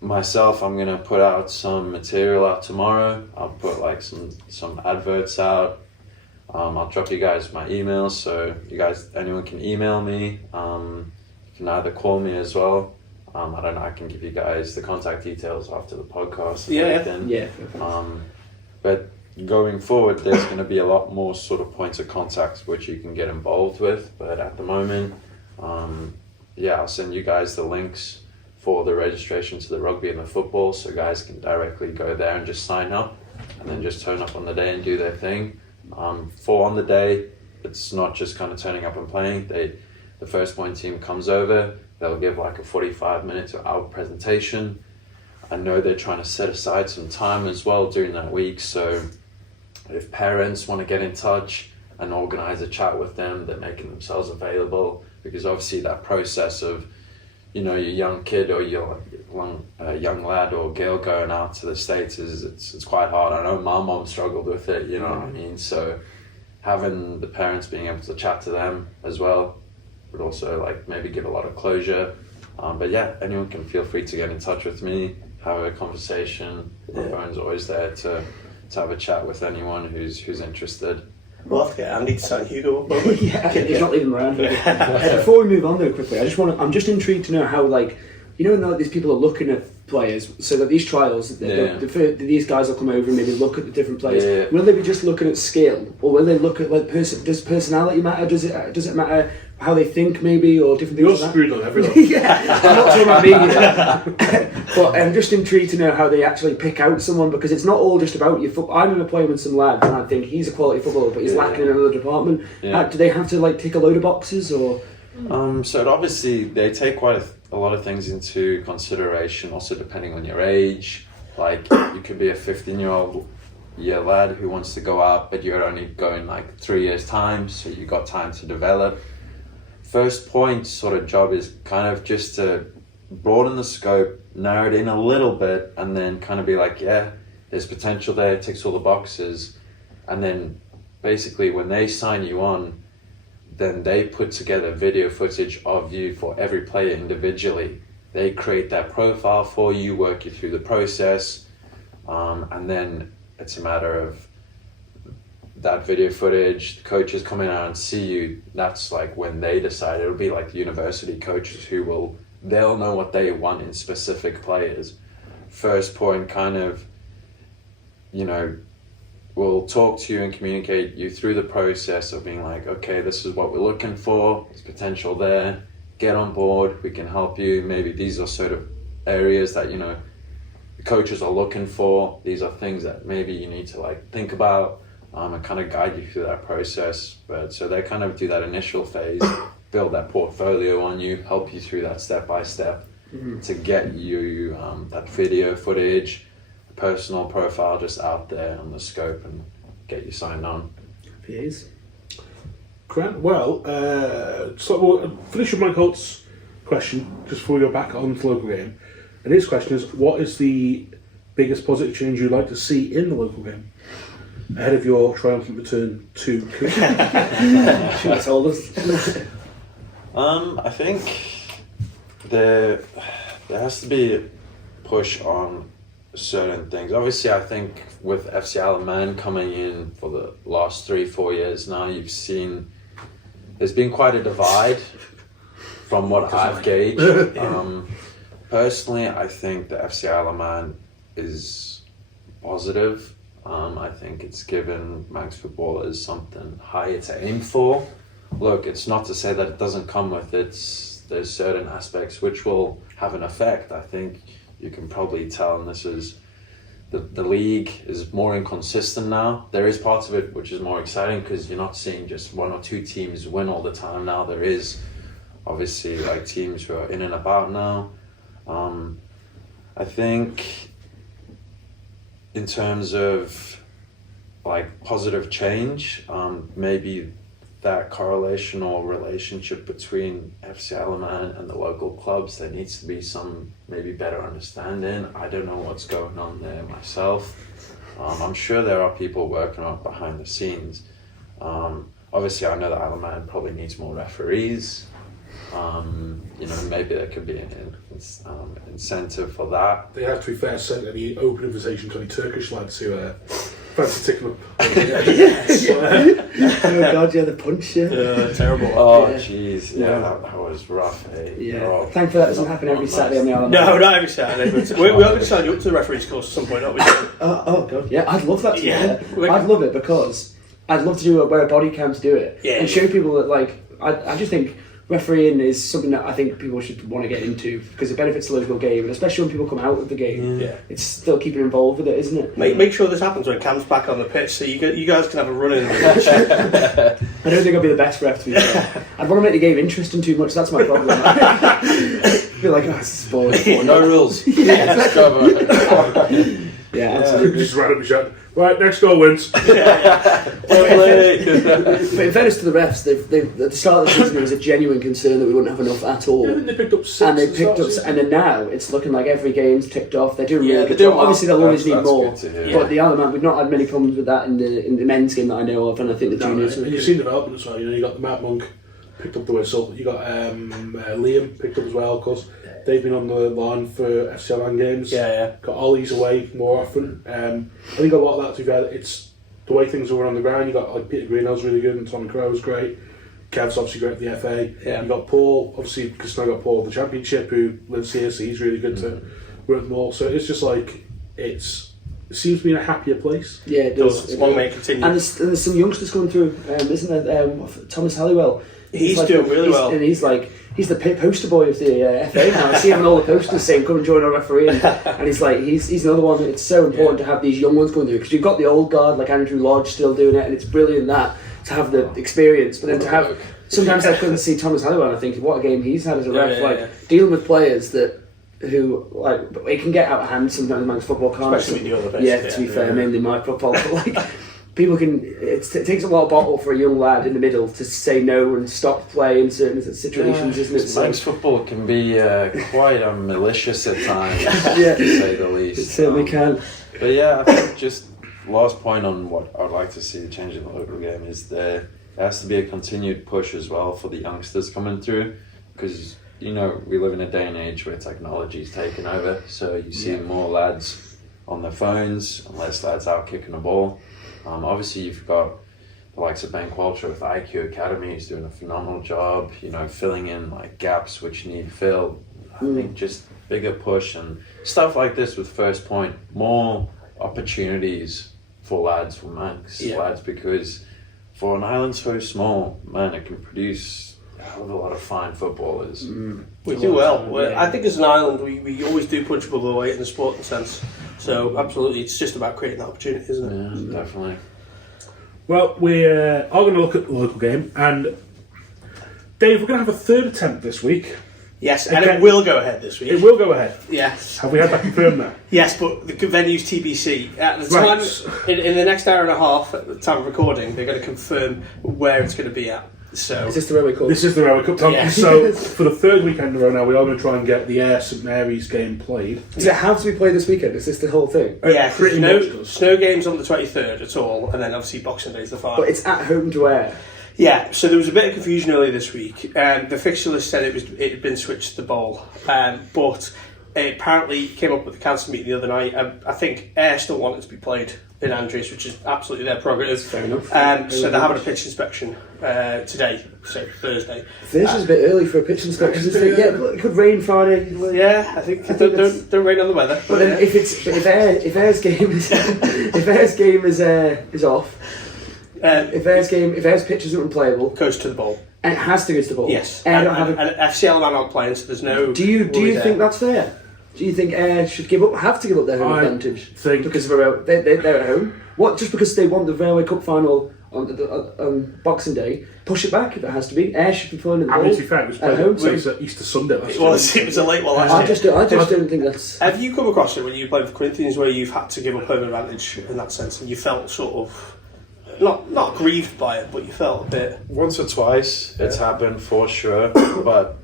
Myself, I'm going to put out some material out tomorrow. I'll put like some adverts out. I'll drop you guys my email, so you guys, anyone can email me. You can either call me as well. I don't know, I can give you guys the contact details after the podcast. Yeah. But going forward, there's going to be a lot more sort of points of contact which you can get involved with. But at the moment, I'll send you guys the links for the registration to the rugby and the football, so guys can directly go there and just sign up and then just turn up on the day and do their thing. For on the day, it's not just kind of turning up and playing. The first point team comes over, they'll give like a 45-minute to hour presentation. I know they're trying to set aside some time as well during that week, so if parents want to get in touch and organise a chat with them, they're making themselves available, because obviously that process of, you know, your young kid or your young lad or girl going out to the States it's quite hard. I know my mom struggled with it, you know what I mean? So having the parents being able to chat to them as well would also like maybe give a lot of closure. But yeah, anyone can feel free to get in touch with me, have a conversation. My phone's always there to have a chat with anyone who's interested. We'll have to get Andy to sign Hugo up. He's not leaving around. Before we move on though quickly, I'm just intrigued to know how, like, you know, now these people are looking at players, so that these trials, these guys will come over and maybe look at the different players. Yeah. Will they be just looking at skill, or will they look at like does personality matter? Does it matter how they think maybe, or different things? You're like screwed on everyone. Yeah, I'm not talking about me yet. But I'm just intrigued to know how they actually pick out someone, because it's not all just about your football. I remember playing with some lads and I think he's a quality footballer, but he's lacking in another department. Do they have to like tick a load of boxes, or? So obviously they take quite a lot of things into consideration, also depending on your age. Like you could be a 15-year-old lad who wants to go out, but you're only going like 3 years time, so you got time to develop. First point sort of job is kind of just to broaden the scope, narrow it in a little bit, and then kind of be like, yeah, there's potential there, ticks all the boxes. And then basically when they sign you on, then they put together video footage of you for every player individually. They create that profile for you, work you through the process, and then it's a matter of that video footage, the coaches coming out and see you. That's like when they decide. It'll be like the university coaches they'll know what they want in specific players. First point kind of, you know, we'll talk to you and communicate you through the process of being like, okay, this is what we're looking for, there's potential there, get on board, we can help you. Maybe these are sort of areas that, you know, the coaches are looking for. These are things that maybe you need to like think about and kind of guide you through that process. But so they kind of do that initial phase, build that portfolio on you, help you through that step by step to get you that video footage, personal profile just out there on the scope and get you signed on. PAs. Grant, well, so we'll finish with Mike Holt's question just before we go back on to the local game. And his question is, what is the biggest positive change you'd like to see in the local game ahead of your triumphant return to Cook? That's all this. I think there has to be a push on certain things. Obviously, I think with FC Alaman coming in for the last 3-4 years now, you've seen there's been quite a divide from what I've gauged. Personally, I think the FC Alaman is positive. I think it's given Manx footballers something higher to aim for. Look, it's not to say that it doesn't come with there's certain aspects which will have an effect. I think you can probably tell, and this is the league is more inconsistent now. There is parts of it which is more exciting because you're not seeing just one or two teams win all the time now. There is obviously like teams who are in and about now. I think in terms of like positive change, maybe that correlation or relationship between FC Alaman and the local clubs, there needs to be some maybe better understanding. I don't know what's going on there myself. I'm sure there are people working on it behind the scenes. Obviously I know that Alaman probably needs more referees. Maybe there could be an incentive for that. They have, to be fair, sent any open invitation to any Turkish lads who fancy ticking up. Oh god, yeah, the punch, yeah. Terrible. Oh jeez, that was rough. Yeah. Oh, Thankfully that doesn't happen every Saturday on the Island. No, not every Saturday. But we are going to sign you up to the referee's course at some point, aren't we? Oh god, yeah, I'd love that. Yeah. I'd love it because I'd love to do it where a body cam to do it and show Yeah. people that like I just think refereeing is something that I think people should want to get into because it benefits the local game, and especially when people come out of the game. Yeah. It's still keeping involved with it, isn't it? Make sure this happens when Cam's back on the pitch, so you guys can have a run in the pitch. I don't think I'll be the best ref to be fair. I'd want to make the game interesting too much. That's my problem. I feel like this is boring. no rules. Let's go. Yeah, absolutely. Just randomly shout, right, next goal wins. But in fairness to the refs, they've at the start of the season there was a genuine concern that we wouldn't have enough at all. Yeah, they picked up 6. And they picked up, and then now it's looking like every game's ticked off. They're doing really good they're job. doing well. Obviously, they'll always need That's more. good to hear. But the other man, we've not had many problems with that in the men's game that I know of, and I think the juniors. And you've seen development as well. You got the Matt Monk picked up the whistle. You got Liam picked up as well, because they've been on the line for FC Alaman games. Yeah. Got Ollie's away more often. I think a lot of that, to be fair, it's the way things are on the ground. You got like Peter Greenhill's really good, and Tommy Crow's great. Kev's obviously great at the FA. Yeah. You got Paul, obviously, because now got Paul of the Championship, who lives here, so he's really good to work with them all. So it's just like it seems to be in a happier place. Yeah, it does. It's one way to continue. And there's some youngsters coming through, isn't there? Thomas Halliwell. He's like doing really well. And he's the poster boy of the FA now. I see him on all the posters saying, come and join our referee. And he's another one. It's so important to have these young ones going through, because you've got the old guard like Andrew Lodge still doing it, and it's brilliant that to have the experience, but then to have sometimes I couldn't see Thomas Halliwell and I think what a game he's had as a ref, dealing with players who it can get out of hand sometimes amongst football, can't Especially the other best. Yeah, to be fair, mainly my football, but people can. It takes a lot of bottle for a young lad in the middle to say no and stop play in certain situations, isn't it? Manx football can be quite malicious at times, Yeah. to say the least. It certainly can. But yeah, I think just last point on what I'd like to see change in the local game is there has to be a continued push as well for the youngsters coming through, because we live in a day and age where technology's taken over, so you see more lads on their phones and less lads out kicking the ball. Obviously you've got the likes of Ben Qualter with IQ Academy, who's doing a phenomenal job, filling in like gaps which need filled. I think just bigger push and stuff like this with First Point, more opportunities for lads from Manx lads, because for an island so small, man, it can produce a hell of a lot of fine footballers. We do well. I think as an island, we always do punch above our weight in the sporting sense. So absolutely, it's just about creating that opportunity, isn't it? Yeah, definitely. Well, we are going to look at the local game, and Dave, we're going to have a third attempt this week. Yes, and it will go ahead this week. It will go ahead. Yes. Have we had that confirmed now? Yes, but the venue's TBC. At the time, in the next hour and a half, at the time of recording, they're going to confirm where it's going to be at. So Is this the Railway Cup? This is the Railway Cup time. Yeah. So for the third weekend in a row now, we are going to try and get the Ayr St Mary's game played. Does it have to be played this weekend? Is this the whole thing? yeah, pretty no much does. snow games on the 23rd at all, and then obviously Boxing Day's the 5th. But it's at home to Ayr. Yeah, so there was a bit of confusion earlier this week. The fixture list said it had been switched to the bowl, but it apparently came up with the council meeting the other night. I think Ayr still want it to be played in Andrews, which is absolutely their prerogative. Fair enough. So they're having a pitch inspection today, so Thursday. Thursday's a bit early for a pitch inspection, isn't it? Yeah, but it could rain Friday. Yeah, I think don't rain on the weather. But then if Air's game is if Air's game is off, if Air's pitch isn't unplayable, goes to the bowl. And it has to go to the bowl. Yes, Air and FCL are not playing, so there's no. Do you think that's fair? Do you think Air should have to give up their home advantage because of they're at home? What, just because they want the Railway Cup final on Boxing Day, push it back if it has to be. Air should be playing at the bowl. To be fair, it was at home. Easter Sunday last year. It was a late one last year. I just don't think that's. Have you come across it when you played for Corinthians where you've had to give up home advantage in that sense, and you felt sort of not grieved by it, but you felt a bit. Once or twice, it's happened for sure, but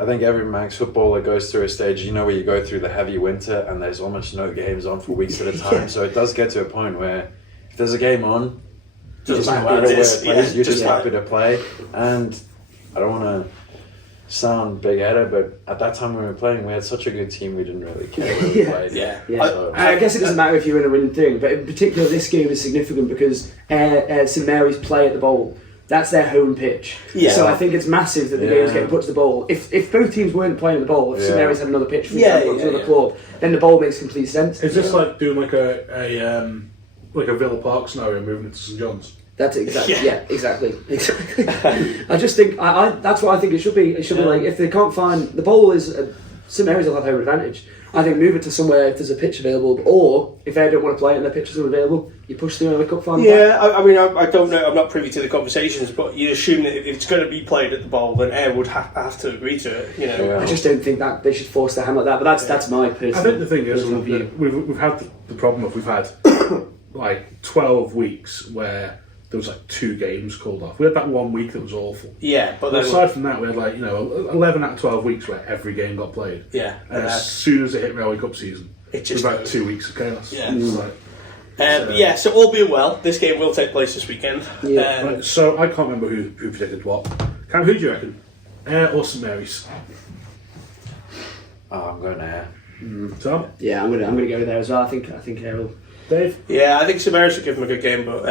I think every Manx footballer goes through a stage, where you go through the heavy winter and there's almost no games on for weeks at a time. So it does get to a point where if there's a game on, doesn't matter where it plays, you're just happy to play. And I don't want to sound big-headed, but at that time when we were playing, we had such a good team, we didn't really care where we played. Yeah. So, I guess it doesn't matter if you're in a winning thing, but in particular this game is significant because St Mary's play at the bowl. That's their home pitch. Yeah. So I think it's massive that the game's getting put to the bowl. If both teams weren't playing at the bowl, if St Mary's had another pitch, for example, another club, then the bowl makes complete sense. Is this like doing like a Villa Park scenario, moving it to St John's? That's exactly. Yeah, exactly. I just think I that's what I think it should be. It should be like if they can't find the bowl is St Mary's will have home advantage. I think move it to somewhere if there's a pitch available, or if they don't want to play it and their pitch isn't available, you push the cup final. Yeah, I mean, I don't know. I'm not privy to the conversations, but you assume that if it's going to be played at the bowl, then Ayr would have to agree to it. I just don't think that they should force their hand like that. But that's my personal. I think the thing is, we've had the problem of we've had like 12 weeks where there was like 2 games called off. We had that 1 week that was awful. Yeah, but aside from that, we had 11 out of 12 weeks where every game got played. Yeah, and as soon as it hit Railway Cup season, it was about 2 weeks of chaos. Yeah. So all being well, this game will take place this weekend. Yeah. So I can't remember who predicted what. Cam, who do you reckon? Ayr or St Mary's? I'm going Ayr. Tom? Yeah, I'm gonna go there as well. I think Ayr will. Dave? Yeah, I think St Mary's should give them a good game, but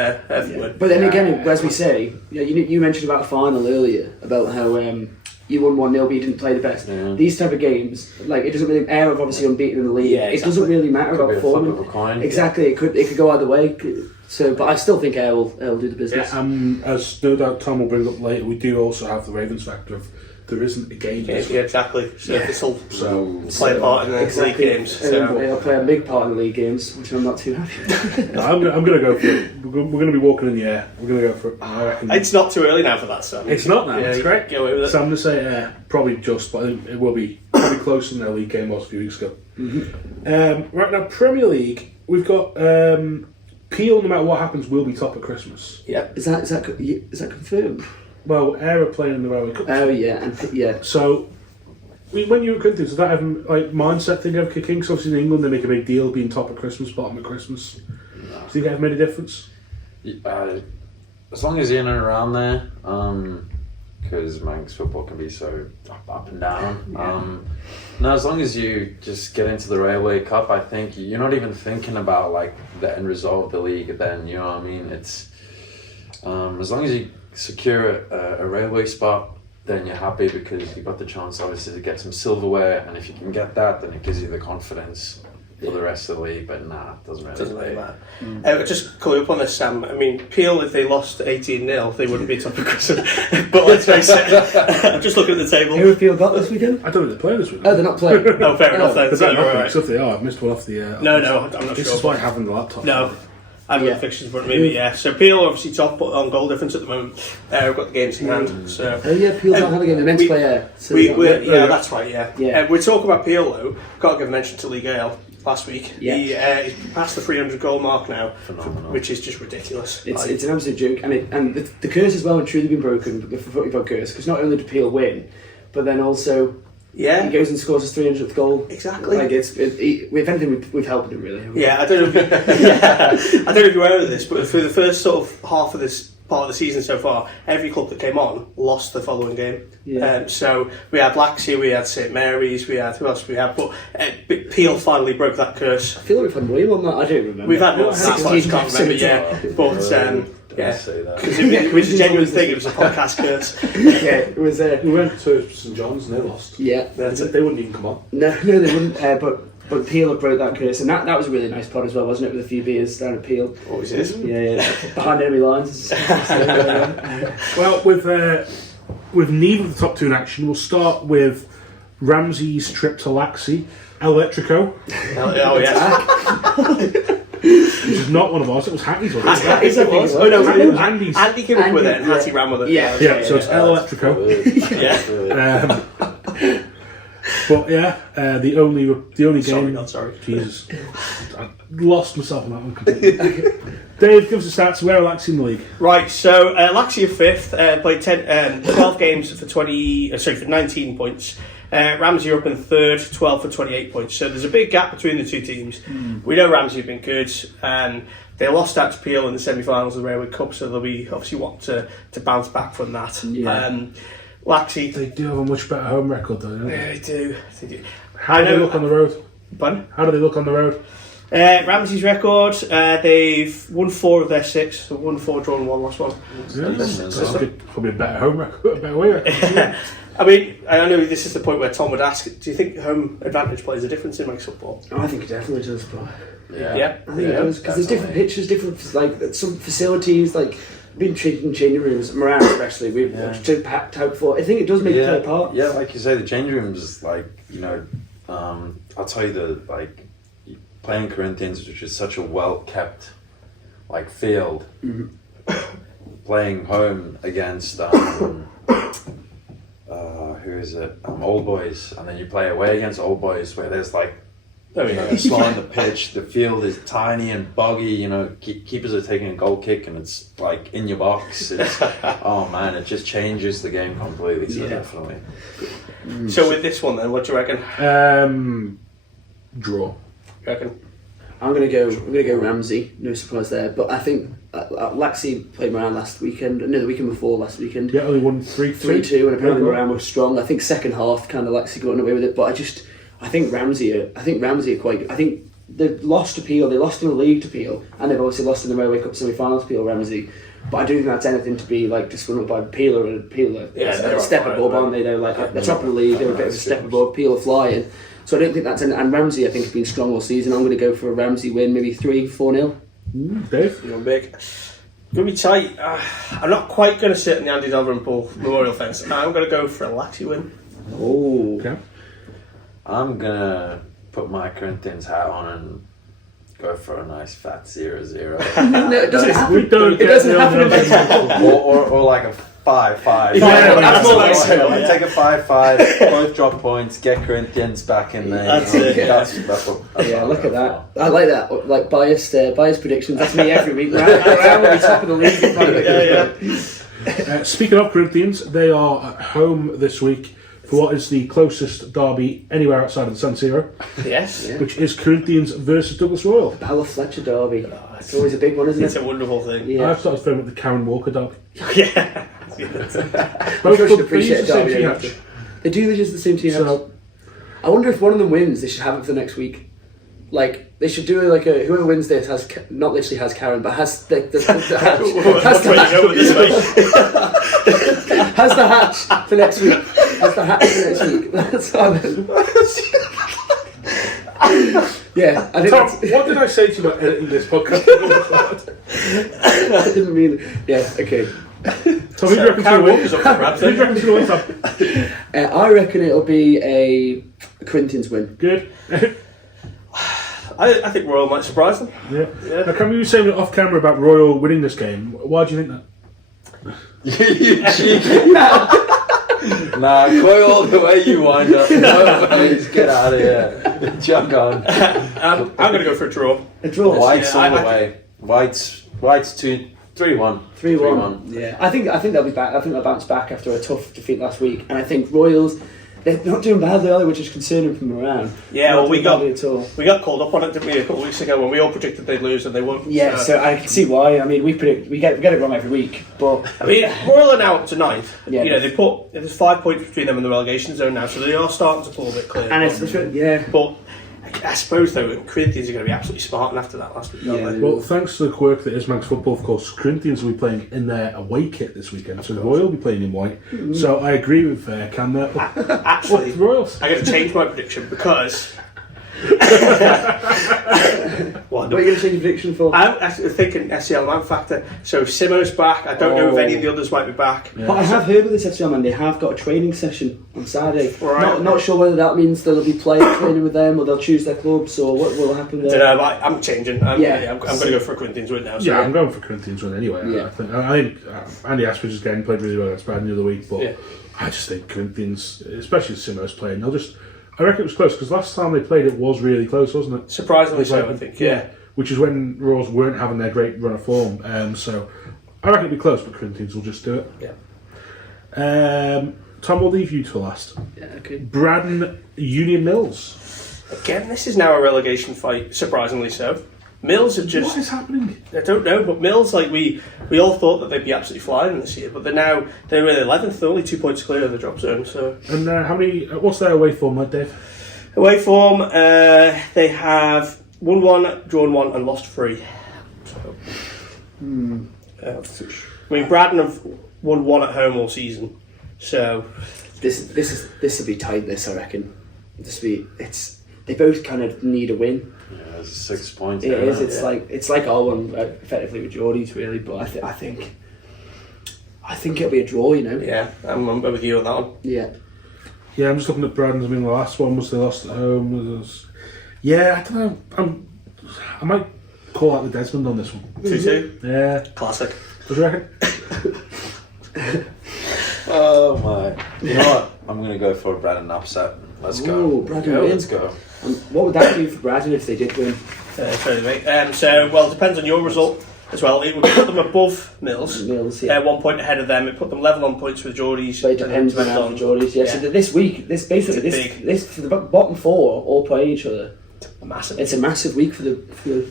But then again, as we say, you mentioned about a final earlier about how you won 1-0 but you didn't play the best. Yeah. These type of games, like it doesn't really. Ayr are obviously unbeaten in the league. Yeah, exactly. It doesn't really matter about performance. Exactly, it could go either way. So, but I still think Ayr will do the business. Yeah, as no doubt Tom will bring up later, we do also have the Ravens factor of. There isn't a game. Yeah, exactly. So this will play a part in the league games. So. It'll play a big part in the league games, which I'm not too happy with. No, I'm going to go for it. We're going to be walking in the air. We're going to go for it. I reckon. It's not too early now for that, so. It's not now. It's great. Get away with it. So I'm going to say probably just, but I think it will be probably closer than their league game was a few weeks ago. Mm-hmm. Right now, Premier League, we've got Peel, no matter what happens, will be top at Christmas. Yeah. Is that confirmed? Well, Ayr are playing in the Railway Cup. Oh yeah. So, when you were at Corinthians, did that have mindset thing ever kick in? Because obviously in England they make a big deal being top at Christmas, bottom at Christmas. No. Do you think it ever made a difference? As long as you're in and around there, because Manx football can be so up and down. No, as long as you just get into the Railway Cup, I think you're not even thinking about the end result of the league. Then you know what I mean. It's as long as you secure a railway spot, then you're happy because you've got the chance obviously to get some silverware, and if you can get that, then it gives you the confidence for the rest of the league. But it doesn't really matter. Just call you up on this, Sam. I mean, Peel, if they lost 18-0, they wouldn't be top of Christmas. But let's face it, I'm just looking at the table. Who have Peel got this weekend? I don't think they're playing this weekend. Oh, they're not playing. No, fair enough. Then. They're not right. So if they are, I've missed one off the. No, I'm not sure. This is why having the laptop. No. I've got the fixtures in front of me, but yeah. So Peel obviously top on goal difference at the moment. We've got the games in hand. So. Oh yeah, Peel's not having a Manx player. So that's right. Yeah. We talk about Peel though. Got to give a mention to Lee Gale last week. Yeah. He's passed the 300 goal mark now, which is just ridiculous. It's an absolute joke, and the curse as well had truly been broken. The footy pod curse, because not only did Peel win, but then also. Yeah, he goes and scores his 300th goal. Exactly. If anything, we've helped him really. Yeah, I don't know if you're aware of this, but for the first sort of half of this part of the season so far, every club that came on lost the following game. Yeah. So we had Laxey, we had St Mary's, we had who else we had? But Peel finally broke that curse. I feel like we've had Royal on that. I don't remember. We've had more than that, I just can't remember. Yeah, but say that. because it was a genuine thing. It was a podcast curse. Yeah, it was. We went to St John's and they lost. Yeah. They wouldn't even come on. No, they wouldn't. But Peel have broke that curse, and that was a really nice pod as well, wasn't it? With a few beers down at Peel. Always is. Yeah. Behind enemy lines. Well, with neither of the top two in action, we'll start with Ramsey's trip to Laxey, Electrico, Oh yeah. which is not one of ours. It was Hattie's, wasn't it? Andy's it was. Oh no, It was Andy's. Andy came up with it, and Andy, Hattie ran with it. Yeah. Yeah, so it's Electrico. Yeah. But yeah, the only game. Sorry, not sorry. Jesus, I lost myself on that one completely. Dave, give us the stats. Where are Laxey in the league? Right, so Laxey are fifth, played 12 games for 19 points. Ramsey are up in third, 12 for 28 points. So there's a big gap between the two teams. We know Ramsey have been good, and they lost out to Peel in the semi-finals of the Railway Cup, so they'll be obviously want to bounce back from that. Yeah. Laxey, They do have a much better home record, though, don't they? they do. How do they look on the road? Pardon? How do they look on the road? Ramsey's record, they've won 4 of their 6, so 1, 4, drawn 1, lost 1. That's probably a better home record, a better way. I mean, I know this is the point where Tom would ask, do you think home advantage plays a difference in Manx football? Oh, I think it definitely does, but Yeah. I think it does because there's different pitches, different some facilities, like being treated in changing rooms, Moran especially, we've too packed out for. I think it does make it play a part. Yeah, like you say, the change rooms, like, I'll tell you playing Corinthians, which is such a well kept field, playing home against who is it? Old Boys, and then you play away against Old Boys where there's snow on the pitch, the field is tiny and boggy, keepers are taking a goal kick and it's in your box. It's, oh man, it just changes the game completely, so definitely. So with this one then, what do you reckon? Draw. You reckon? I'm gonna go Ramsey. No surprise there, but I think Laxey played Moran last weekend. No, the weekend before last weekend. Yeah, only won 3-2, and apparently Moran was strong. I think second half kind of Laxey got away with it, but I think Ramsey are quite good. I think they've lost to Peel, they lost in the league to Peel, and they've obviously lost in the Railway Cup semi-finals to Peel, Ramsey. But I don't think that's anything to be disgruntled by Peel or Peel. They're a step above, aren't they? They're the top of the league. They're a bit of a step above. Peel are flying. So I don't think that's and Ramsey I think has been strong all season. I'm going to go for a Ramsey win, maybe 3-4-0. Dave? You're big. Going to be tight. I'm not quite going to sit in the Andy Dalrymple memorial fence. I'm going to go for a Laxey win. Oh. Okay. I'm gonna put my Corinthians hat on and go for a nice fat 0-0. No, it doesn't happen. We don't It doesn't get happen in no, Manchester. or like a 5-5. Yeah, that's more like so, I take a 5-5, both drop points, get Corinthians back in there. That's it. That's what Yeah, I'm look at going that. I like that. Like biased predictions. That's me every week. Moran will be top of the league. Speaking of Corinthians, they are at home this week for what is the closest derby anywhere outside of the San Siro, Yes. which is Corinthians versus Douglas Royal. Bala Fletcher derby. It's always a big one, isn't It's it? a wonderful thing. Yeah. I've started filming with the Karen Walker derby. Yeah. Both should clubs appreciate use the same derby, team don't actually. They do use the same team. So- I wonder if one of them wins, they should have it for the next week. They should do whoever wins this has not literally has Karen, but has the hatch. Has the hatch. Has the hatch for next week. Has the hatch for next week. That's what I meant. Yeah, I think Tom, that's, what did I say to you about editing this podcast? I didn't mean. Yeah, okay. Tom, who do you reckon's Karen going to Walker's up for grabs. win? Who do you reckon's going to win, Tom? I reckon it'll be a Corinthians win. Good. I think Royal might surprise them. Yeah. Now, can we be saying off camera about Royal winning this game? Why do you think that? You cheeky. Nah, Coyle, the way you wind up. No, please get out of here. Jump on. I'm going to go for a draw. A draw. White's Yeah, all the I- way. White's 3-1. 3-1. Yeah, I think they'll be back. I think they'll bounce back after a tough defeat last week. And I think Royals, they're not doing badly, are they? Which is concerning from around. Yeah, Not well, we doing got badly at all. called up on it, didn't we, a couple of weeks ago when we all predicted they'd lose and they won't. Yeah, so I can see why. I mean, we get it wrong every week, but I mean, Royal are now up to 9th. Yeah. You know, there's 5 points between them and the relegation zone now, so they are starting to pull a bit clear. and it's yeah. But I suppose though, Corinthians are going to be absolutely smarting after that last week, aren't Yeah. they? Well, thanks to the quirk that is Manx football, of course, Corinthians will be playing in their away kit this weekend, so the Royal will be playing in white. So I agree with Cam there. Actually, the Royals. I'm going to change my prediction because. What are you going to change your prediction for? I'm actually thinking SCL man factor. So Simo's back. I don't know if any of the others might be back. Yeah. But I have heard of this FCL man. They have got a training session on Saturday. Right. Not sure whether that means there'll be players training with them or they'll choose their clubs or what will happen I there. don't know, but I'm changing. I'm Yeah. going to go for a Corinthians win now. So. Yeah, I'm going for Corinthians win anyway. Yeah. I think Andy Aspridge's game played really well against Brighton the other week, but Yeah. I just think Corinthians, especially Simo's playing, I reckon it was close because last time they played it was really close, wasn't it? Surprisingly It was so, I think. Yeah. Which is when Royals weren't having their great run of form. So I reckon it'll be close, but Corinthians will just do it. Yeah. Tom, we'll leave you to last. Yeah, okay. Braddon Union Mills. Again, this is now a relegation fight. Surprisingly so. Mills have just. What is happening? I don't know, but Mills, like we all thought that they'd be absolutely flying this year, but they're in 11th. They're only 2 points clear of the drop zone. So And how many? What's their away form, like, Dave? away form, they have won 1, drawn 1, and lost 3. So, I mean, Braddon have won 1 at home all season. So This will be tight. This I reckon. They both kind of need a win. Yeah, it's 6 points. It is. Yeah. It's like our one effectively with Geordie's really, but I think it'll be a draw. You know. yeah, I'm with you on that one. Yeah. Yeah, I'm just looking at Braddon's. I mean, the last one was they lost at home. Yeah, I don't know. I might call out the Desmond on this one. 2-2. Yeah. Classic. What do you reckon? Oh my! You know what? I'm going to go for a Braddon upset. Let's go. Ooh, Braddon win. Let's go. What would that do for Braddon if they did win? Sorry, mate. Well, it depends on your result as well. It would put them above Mills. Mills, yeah. 1 point ahead of them. It put them level on points with Geordies. But it depends when out for Geordies. Yeah. So this week, this It's big. for the bottom 4 all play each other. Massive. It's a massive week for the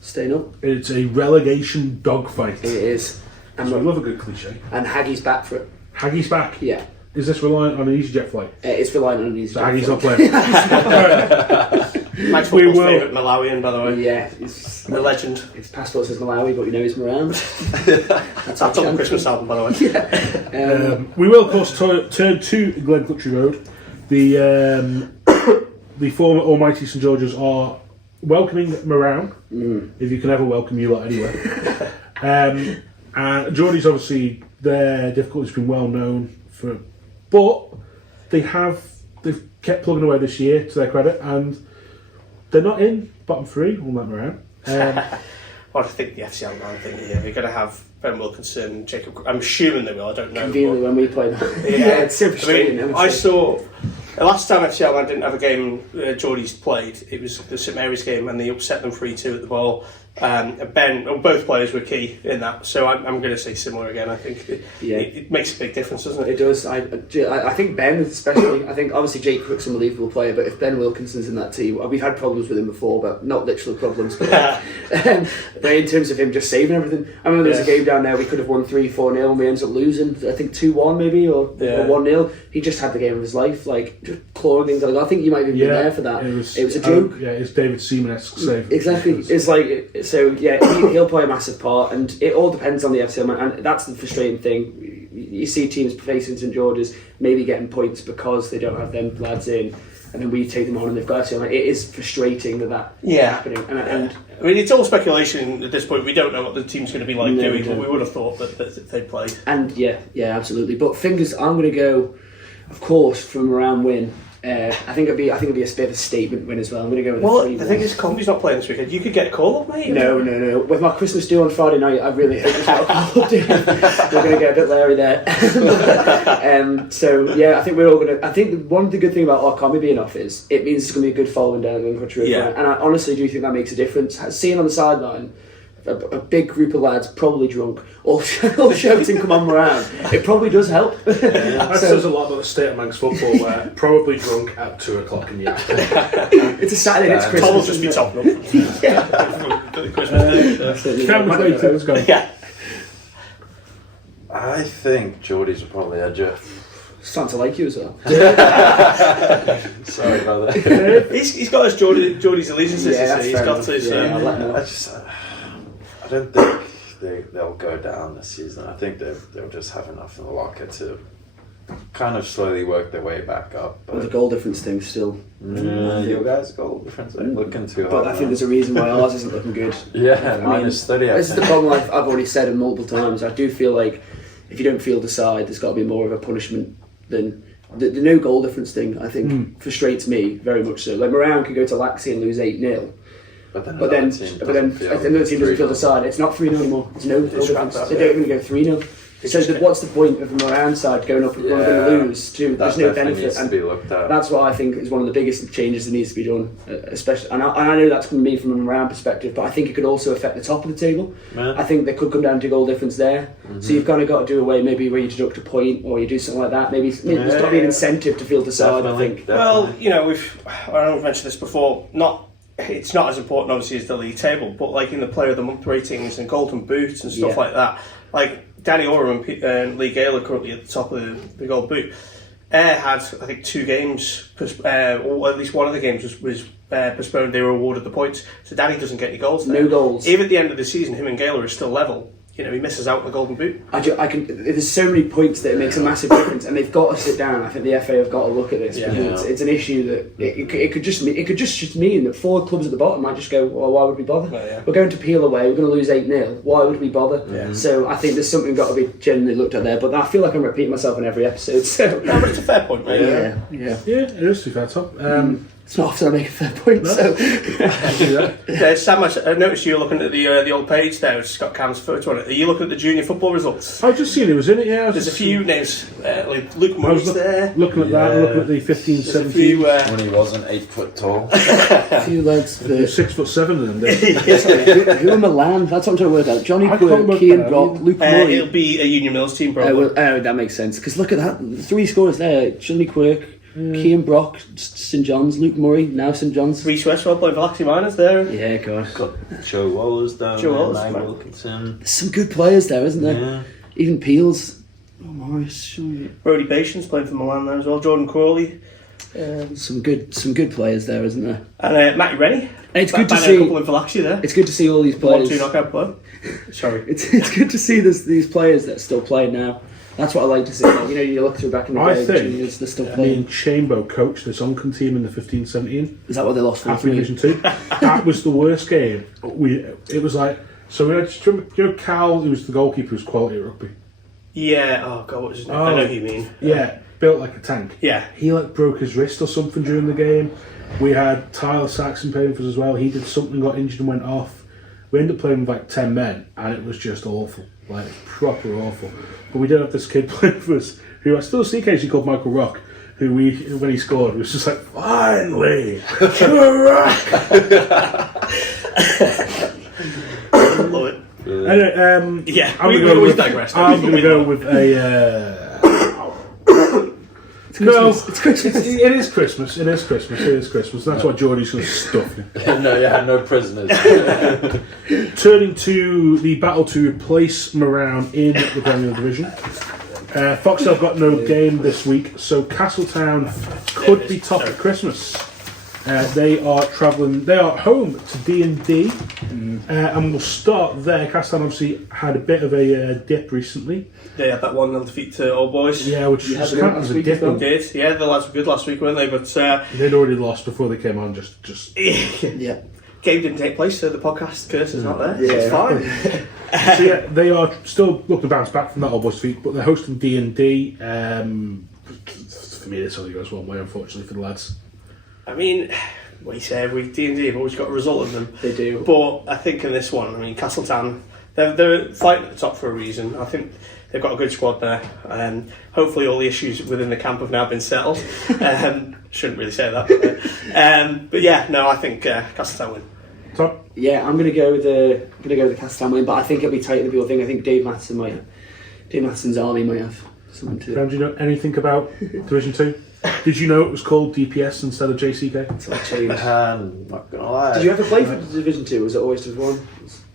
staying up. It's a relegation dogfight. It is. So I love a good cliche. And Haggie's back for it. Haggie's back. Yeah. Is this reliant on an EasyJet flight? It's relying on an easy. So Haggie's not playing. Mike's We football's will. favourite Malawian, by the way. Yeah. The legend. His passport says Malawi, but we know he's from around. That's on the Christmas album, by the way. We will, of course, turn to Glen Country Road. The former Almighty St George's are welcoming Marown, if you can ever welcome you lot anywhere. And Geordie's, obviously, their difficulty's been well known for, but they've kept plugging away this year to their credit, and they're not in bottom 3 on that Marown. Well, I think the FCL man thing here, they're going to have Ben Wilkinson and Jacob. I'm assuming they will, I don't know. Conveniently when we played. Yeah, It's so frustrating. I mean, I saw the last time FCL man didn't have a game Geordie's played. It was the St Mary's game, and they upset them 3-2 at the ball. Both players were key in that, so I'm going to say similar again. I think it makes a big difference, doesn't it? It does. I think Ben, especially. I think obviously Jake Cook's an unbelievable player, but if Ben Wilkinson's in that team, we've had problems with him before, but not literal problems. But in terms of him just saving everything, I remember there was a game down there we could have won 3-4-0 and we ended up losing. I think 2-1 maybe or 1-0. He just had the game of his life, like just clawing things out. I think you might have even been there for that. It was a joke. It's David Seaman-esque save. Exactly. It's like. So yeah, he'll play a massive part, and it all depends on the FCL man, and that's the frustrating thing. You see teams facing St George's maybe getting points because they don't have them lads in, and then we take them on and they've got FCL man. It is frustrating that happening. And I mean, it's all speculation at this point. We don't know what the team's going to be like doing, but we would have thought that they'd play. And yeah, absolutely. But fingers, I'm going to go, of course, from around win. I think it'd be a bit of a statement win as well. I'm going to go with Well, 3-1. the thing is, Combi's not playing this weekend. You could get a call up, mate. No. With my Christmas do on Friday night, I really hope it's not a call up. We're going to get a bit leery there. So yeah, I think we're all going to. I think one of the good thing about our Combi being off is it means it's going to be a good following down in country. Yeah. And I honestly do think that makes a difference. Seeing on the sideline a big group of lads, probably drunk, all shouting, "Come on, Moran!" It probably does help. That says a lot about the state of Manx football, where probably drunk at 2 o'clock in the afternoon. It's a Saturday, it's Christmas. Tom will just be topping up. Can't wait till it's gone. Yeah. I think Geordies will probably edge it. Starting to like you as well. Sorry about that. He's got his Geordie's allegiances. Yeah, He's got his. I'll let him know. I don't think they'll go down this season. I think they'll just have enough in the locker to kind of slowly work their way back up. But the But goal difference thing still. your guys' goal difference ain't looking too hard. But I think there's a reason why ours isn't looking good. yeah, minus 30. I This is the think. problem I've already said it multiple times. I do feel like if you don't field a side, there's got to be more of a punishment than the no goal difference thing. I think frustrates me very much so. Like Moran could go to Laxey and lose 8-0. But then But then another team doesn't feel the 3-0. side. It's not 3-0 anymore. There's no goal scrap difference. that, They don't even go 3-0. So what's the point of the Moran side going up and going to lose too? That There's no definitely benefit. needs to And be looked at. that's what I think is one of the biggest changes that needs to be done, especially. And I know that's going to be from a Moran perspective, but I think it could also affect the top of the table. Yeah. I think they could come down to goal difference there. So you've kind of got to do a way maybe where you deduct a point or you do something like that. Maybe there's got to be an incentive to field the side. I think. Well, you know, I know we've mentioned this before. It's not as important, obviously, as the league table, but like in the Player of the Month ratings and Golden Boots and stuff like that, like Danny Oram and Lee Gale are currently at the top of the Gold Boot. Ayr had, I think, 2 games, or at least one of the games was postponed. They were awarded the points, so Danny doesn't get any goals there. No goals. Even at the end of the season, him and Gale are still level. You know, he misses out on the Golden Boot. There's so many points that it makes a massive difference, and they've got to sit down. I think the FA have got to look at this because it's an issue that it could just mean that 4 clubs at the bottom might just go, well, why would we bother? We're going to Peel away, we're going to lose 8-0. Why would we bother? So I think there's something got to be genuinely looked at there. But I feel like I'm repeating myself in every episode. So No, but it's a fair point, mate. yeah. Yeah, it is too fair, Tom. It's not often I make a fair point. So Sam, I noticed you were looking at the old page there. It's got Cam's photo on it. Are you looking at the junior football results? I've just seen he was in it, yeah. There's a few names, like Luke I was Murray's there. looking at that, looking at the 15, There's a 17. few. When he wasn't 8 foot tall. a few lads. There's 6'7" in them. Who are Milan? That's what I'm trying to work out. Johnny I can't Quirk, work Kean that out Brock, either. Luke Murray. It'll be a Union Mills team, probably. That makes sense. Because look at that. 3 scores there. Johnny Quirk, Kean Brock, St John's, Luke Murray, now St John's. Reece Westwell playing for Laxey Miners there. Yeah, God. Got Joe Wallace down Joe there, Wallace, Nye man. Wilkinson. There's some good players there, isn't there? Yeah. Even Peels. Oh, Morris. Sure. Brody Patience playing for Milan there as well. Jordan Crawley. Some good players there, isn't there? And Matty Rennie. It's good to A see. couple in for Laxey there. It's good to see all these 1-2 players. knockout player. Sorry. It's good to see these players that are still playing now. That's what I like to see. Like, you look through back in the I day, think juniors, they're still Me playing. and Chambo coached this Oncon team in the 15-17. Is that what they lost for? After Division 2. That was the worst game. It was like, so we had, do you know Cal, who was the goalkeeper, who was quality at rugby? Yeah. Oh God, what was his name? I know who you mean. Yeah, built like a tank. Yeah. He broke his wrist or something during the game. We had Tyler Saxon playing for us as well. He did something, got injured and went off. We ended up playing with like 10 men and it was just awful. Like proper awful. But we did have this kid playing for us who I still see occasionally called Michael Rock, who when he scored was just like, finally! Rock! Love it. Anyway, Yeah, I'm we gonna go always with, digress. I'm going to go with a... It's Christmas. It is Christmas. It is Christmas. It is Christmas. That's why Geordie's going to stuff me. No prisoners. Turning to the battle to replace Moran in the Premier Division. Foxtel got no game this week, so Castletown could be top at Christmas. They are travelling. They are home to D&D, and we'll start there. Castletown obviously had a bit of a dip recently. They had that 1-0 defeat to Old Boys. Yeah, which You just had them counted last as a week dip. as well. Did. Yeah, the lads were good last week, weren't they? But They'd already lost before they came on. Just Yeah. game didn't take place, so the podcast curse is not there. Yeah. It's fine. So yeah, they are still looking to bounce back from that Old Boys defeat, but they're hosting D&D. For me, this only goes one way, unfortunately, for the lads. I mean, what you say every week, D&D have always got a result of them. They do. But I think in this one, I mean, Castletown, they're fighting at the top for a reason. I think they've got a good squad there. Hopefully all the issues within the camp have now been settled. Shouldn't really say that. But yeah, no, I think Castletown win. Tom? Yeah, I'm gonna go with the Castletown win, but I think it'll be tighter than people think. I think Dave Matteson's army might have something to. Do you know anything about Division 2? Did you know it was called DPS instead of JCK? I'm not gonna lie. Did you ever play for Division 2? Was it always Div 1?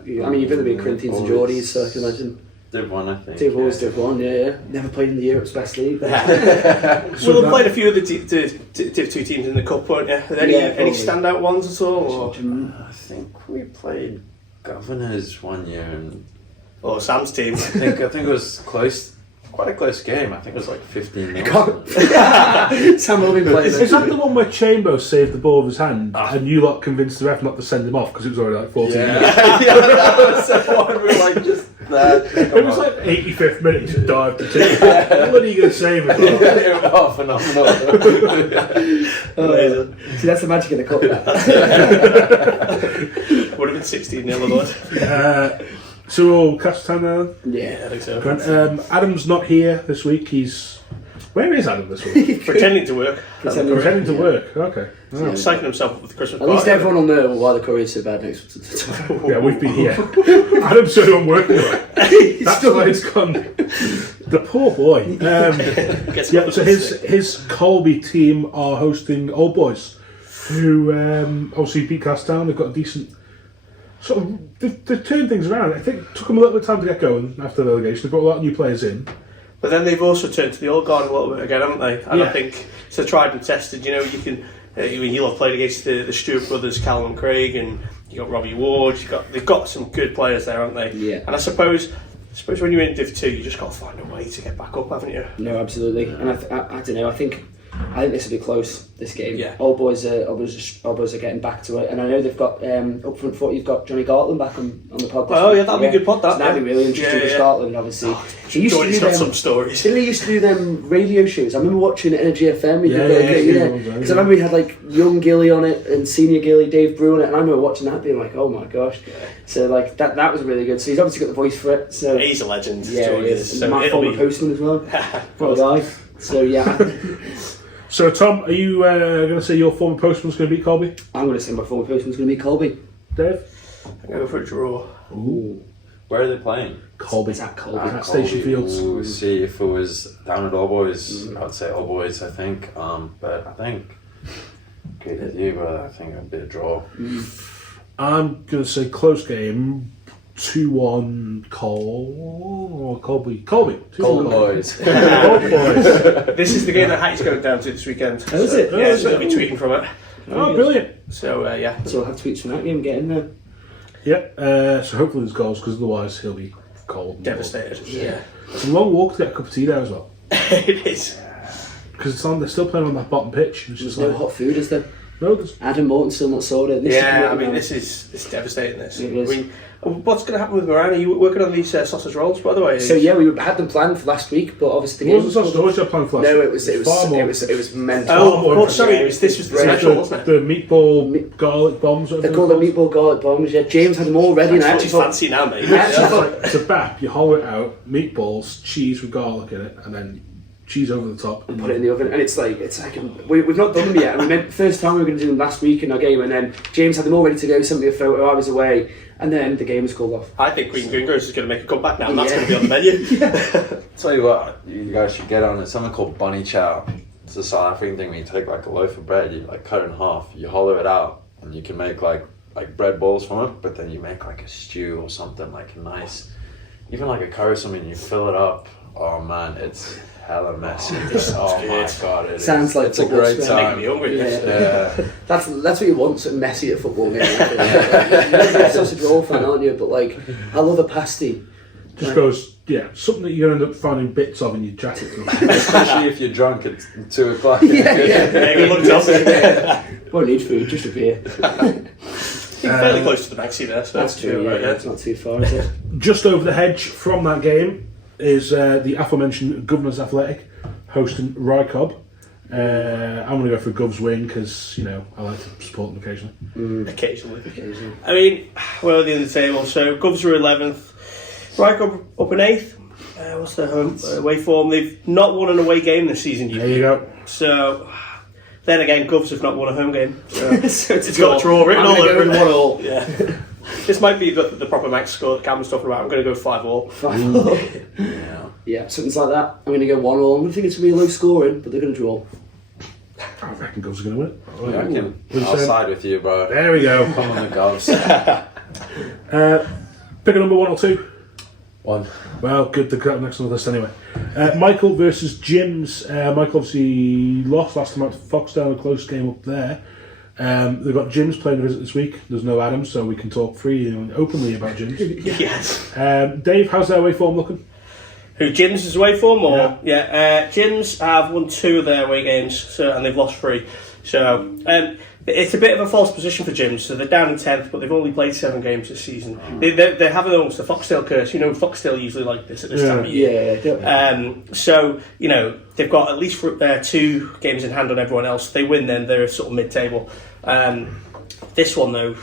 I mean, you've been in Corinthians and Geordies, so I can imagine. Div 1, I think. Div 1, yeah. Never played in the Europe's best league. Well, they've played a few of the Div 2 teams in the cup, weren't you? Are there any standout ones at all? Or? I think we played Governors one year, and Or Sam's team. I think it was close. Quite a close game. I think it was like 15-0. Sam Wilby played Is that the one where Chambo saved the ball with his hand and you lot convinced the ref not to send him off because it was already like 14 minutes? Yeah, that was the one we were like just that. It was like 85th minute, he just dived to take. What are you going to save him? Oh, phenomenal. See, that's the magic of the cup. Would have been 16-0 otherwise. So all Castletown now? Yeah, I think so. Grant, Adam's not here this week. Where is Adam this week? Pretending to work. Pretending to work. Okay. Oh. Psyching himself up with the Christmas At party. least everyone will know why the Curry's so bad next to Yeah, we've been here. Adam's so I'm working on it. That's why it's gone. The poor boy. Yeah, so his Colby team are hosting Old Boys, who obviously beat Castletown. They've got a decent sort of. They've turned things around. I think it took them a little bit of time to get going after the relegation. They've got a lot of new players in. But then they've also turned to the old guard a little bit again, haven't they? And Yeah. I think it's a tried and tested. You know, you can. You'll have played against the Stewart brothers, Callum and Craig, and you got Robbie Ward. They've got some good players there, haven't they? Yeah. And I suppose when you're in Div 2, you just got to find a way to get back up, haven't you? No, absolutely. And I don't know. I think this will be close. This game. Yeah. Old boys are getting back to it, and I know they've got up front foot. You've got Johnny Gartland back on the pod. Oh yeah, that'll be a good pod. That So that'd be really interesting with Scotland, obviously. He used to do got them. some stories. Didn't he used to do them radio shows? I remember watching Energy FM. Yeah. Because I remember he had like young Gilly on it and senior Gilly, Dave Brew on it, and I remember watching that being like, oh my gosh. So like that was really good. So he's obviously got the voice for it. So He's a legend. yeah, George he is. is. So My it'll former be. postman as well. What a guy. So yeah, So Tom, are you going to say your former postman's going to beat Colby? I'm going to say my former postman's going to be Colby. Dave? I'm going for a draw. Ooh. Where are they playing? Colby. Is that Colby? At Station Fields. We'll see if it was down at All Boys. I'd say All Boys, I think. But I think, good with you, but I think it'd be a draw. I'm going to say close game. 2-1 Colby. 2-1 Cold Boys. Colby boys. This is the game that Hattie's going down to this weekend. Oh, is it? Yeah, so they'll be tweeting from it. Oh, brilliant. So yeah. So we'll have tweets from that game. Get in there. Yeah, so hopefully there's goals because otherwise he'll be cold. Devastated. Yeah. It's a long walk to get a cup of tea there as well. It is. Because they're still playing on that bottom pitch. It's There's just no like, hot food, is there? no, there's Adam Morton's still not sorted. Yeah, I mean, this is devastating. This. It is. I mean, what's going to happen with Moran? Are you working on these sausage rolls, by the way? So yeah, we had them planned for last week, but obviously the It game wasn't such a story plan for last No, week. it was far more. it was mental. Oh, sorry, this was the Right. special, wasn't it? The meatball garlic bombs. They're called the meatball garlic bombs. Yeah, James had them all ready, and I actually It's thought, fancy now, mate. I actually thought It's a bap. You hollow it out, meatballs, cheese with garlic in it, and then cheese over the top. put it in the oven, and it's like we've not done them yet. And we meant first time we were going to do them last week in our game, and then James had them all ready to go. Sent me a photo. I was away, and then the game was called off. I think Green Gringos is going to make a comeback now, and that's Yeah. going to be on the menu. Tell you what, you guys should get on it. Something called bunny chow. It's a South African thing where you take like a loaf of bread, you like cut it in half, you hollow it out, and you can make like bread balls from it. But then you make like a stew or something like a nice, even like a curry or something. You fill it up. Oh man, it's hella messy. Oh my god, it Sounds is. like It's a football great spread. time. Making me hungry. Yeah. Yeah. That's what you want, something messy at a football game. You're a sausage roll fan, aren't you? But like, I love a pasty. Just goes, yeah, something that you're going to end up finding bits of in your jacket. Especially if you're drunk at 2 o'clock. Yeah, we looked up. Won't need food, just a beer. You're fairly close to the Maxi there, so That's true. Yeah, right, it's not too far, is it? Just over the hedge from that game is the aforementioned Governors Athletic hosting Rycob. I'm going to go for Gov's win because, you know, I like to support them occasionally. Occasionally. I mean, we're at the end of the table, so Govs are 11th, Rycob up in 8th. What's their home away form? They've not won an away game this season, There you go. So Then again, Govs have not won a home game. So So it's got a draw written all over it. 1-1. Yeah. This might be the proper Manx score that Cam was talking about. I'm going to go 5-all. 5-all. Yeah, something like that. I'm going to go 1-all. I think it's going to be low scoring, but they're going to draw. I reckon Govs are going to win it. I reckon. I'll side with you, bro. There we go. Come on, the Govs. Pick a number 1 or 2. 1. Well, good. They've got next on the list anyway. Michael versus Jims. Michael obviously lost last time out to Foxdale, a close game up there. They've got Jims playing a visit this week. There's no Adam, so we can talk freely and openly about Jims. Yes. Dave, how's their away form looking? Who, Jims is away form? Or? Yeah. Jims have won 2 of their away games, and they've lost 3. So it's a bit of a false position for Jims. So they're down in 10th, but they've only played 7 games this season. They're having almost a Foxdale curse. You know, Foxdale usually like this at this time of year. Yeah. So, you know, they've got at least 2 games in hand on everyone else. If they win, then they're sort of mid-table. This one, though,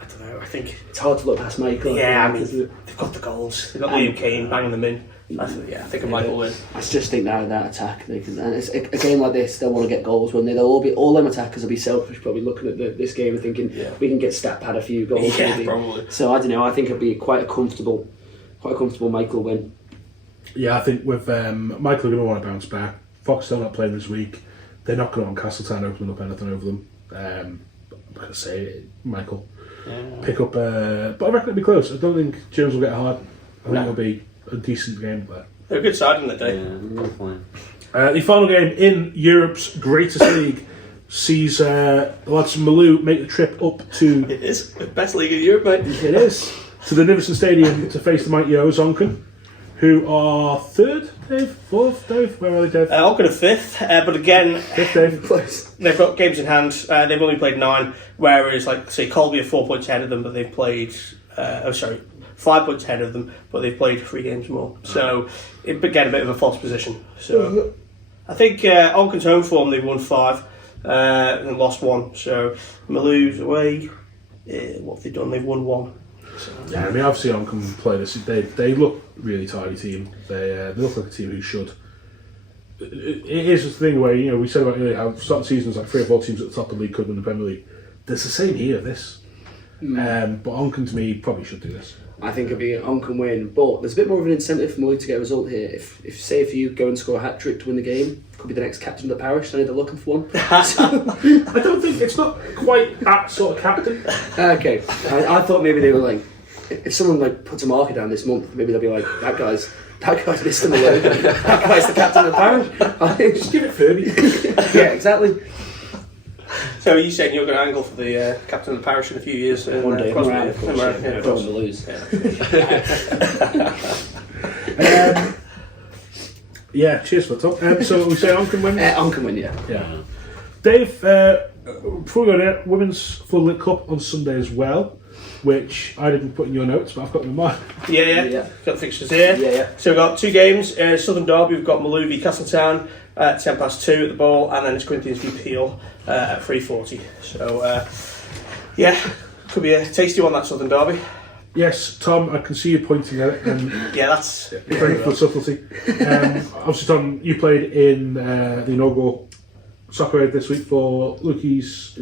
I don't know, I think... It's hard to look past Michael. Yeah, I mean, they've got the goals. They've got Liam Kane banging them in. I think Michael will win. I just think that attack, they can, and it's a game like this, they'll want to get goals, won't they? They'll all them attackers will be selfish, probably looking at this game and thinking we can get stat pad a few goals. Yeah, maybe. probably. So I don't know. I think it'll be quite a comfortable Michael win. Yeah, I think with Michael are going to want to bounce back. Fox still not playing this week. They're not going to want Castletown opening up anything over them. I'm going to say Michael pick up, but I reckon it'll be close. I don't think James will get hard. I think it'll be a decent game there. They're a good side in the day. Yeah, definitely. The final game in Europe's greatest league sees the lads from Malou make the trip up to... It is the best league in Europe, mate. It is. To the Niverson Stadium to face the mighty O's Onken, who are 3rd, Dave? 4th, Dave? Where are they, Dave? I'll go to 5th, but again... 5th, Dave. Close. They've got games in hand. They've only played 9, whereas, like, say, Colby are 4 points ahead of them, but they've played... 5 points ahead of them, but they've played 3 games more. So, again, a bit of a false position. So, I think Onken's home form, they've won 5 and lost 1. So, Malou's away. What have they done? They've won 1. So, Yeah, I mean, obviously Onken play this. They look really tidy team. They look like a team who should. It is a thing where, you know, we said about earlier how start the season was like 3 or 4 teams at the top of the league could win the Premier League. There's the same here, this. But Onken to me probably should do this. I think it'll be an Onken win, but there's a bit more of an incentive for Malou to get a result here. If you go and score a hat-trick to win the game, could be the next captain of the parish. I know they're looking for one. I don't think it's not quite that sort of captain. Okay, I thought maybe they were like, if someone like puts a marker down this month, maybe they'll be like, that guy's Mr. Malou. That guy's the captain of the parish. Just give it Furby. Yeah, exactly. So are you saying you're going to angle for the captain of the parish in a few years? One day, Crosby? around, of course, Around, yeah, of don't course. want to lose. Yeah, cheers for the talk. So we say Onken win? Onken win, yeah. Yeah. Dave, before we go there, Women's Floodlit Cup on Sunday as well, which I didn't put in your notes, but I've got them in mine. Yeah. Got the fixtures here. Yeah. So we've got 2 games. Southern Derby, we've got Malou v Castletown at 2 at the Bowl, and then it's Corinthians v Peel at 3:40. So, could be a tasty one, that Southern Derby. Yes, Tom, I can see you pointing at it. Yeah, that's... Very good subtlety. Obviously, Tom, you played in the inaugural soccer aid this week for Lukey's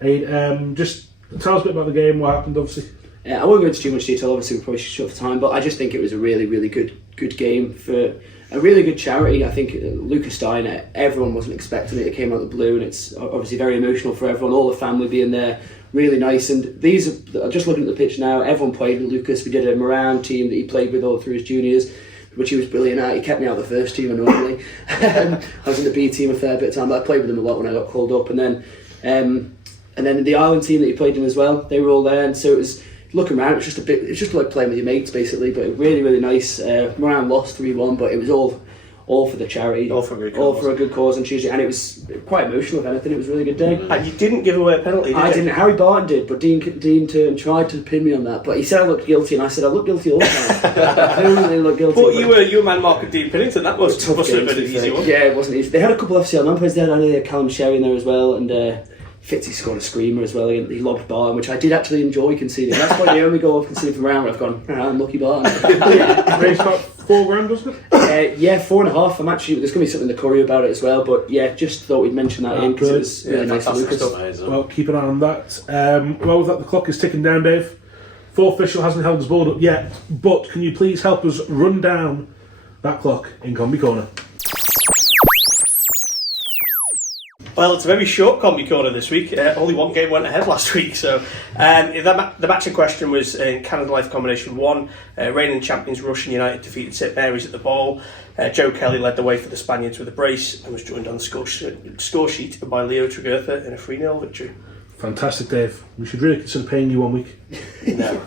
aid. Just tell us a bit about the game, what happened, obviously. I won't go into too much detail, obviously we probably should short for time, but I just think it was a really, really good game for a really good charity. I think Lucas Steiner, everyone wasn't expecting it. It came out of the blue, and it's obviously very emotional for everyone, all the family being there, really nice. And these are, just looking at the pitch now, everyone played with Lucas. We did a Moran team that he played with all through his juniors, which he was brilliant at. He kept me out of the first team annoyingly. I was in the B team a fair bit of time, but I played with him a lot when I got called up. And then the Ireland team that he played in as well, they were all there. And so it was, looking around, it's just like playing with your mates basically, but really, really nice. Moran lost 3-1, but it was all for the charity, all for a good cause on Tuesday, and it was quite emotional. If anything, it was a really good day. And you didn't give away a penalty, did you? I didn't. Harry Barton did, but Dean turned and tried to pin me on that. But he said I looked guilty, and I said I look guilty all the time. I don't really look guilty. But you were man marking Dean Pennington. That must have been an easy one. Yeah, it wasn't easy. They had a couple of FCL non-players there. I know they had Callum Staley in there as well, and Fitzy scored a screamer as well. He lobbed Barton, which I did actually enjoy conceding. That's why the only goal I've conceded from round where I've gone, unlucky Barton. He's got 4 grand, wasn't it? Yeah, 4.5. I'm actually, there's going to be something in the courier about it as well, but yeah, just thought we'd mention that in because it was really nice of Lucas. Amazing. Well, keep an eye on that. Well, with that, the clock is ticking down, Dave. 4th official hasn't held his board up yet, but can you please help us run down that clock in Combi Corner? Well, it's a very short Combi Corner this week. Only one game went ahead last week. So the match in question was in Canada Life Combination 1. Reigning champions Russian United defeated St Mary's at the ball. Joe Kelly led the way for the Spaniards with a brace and was joined on the score sheet by Leo Tregurtha in a 3-0 victory. Fantastic, Dave. We should really consider paying you 1 week. No.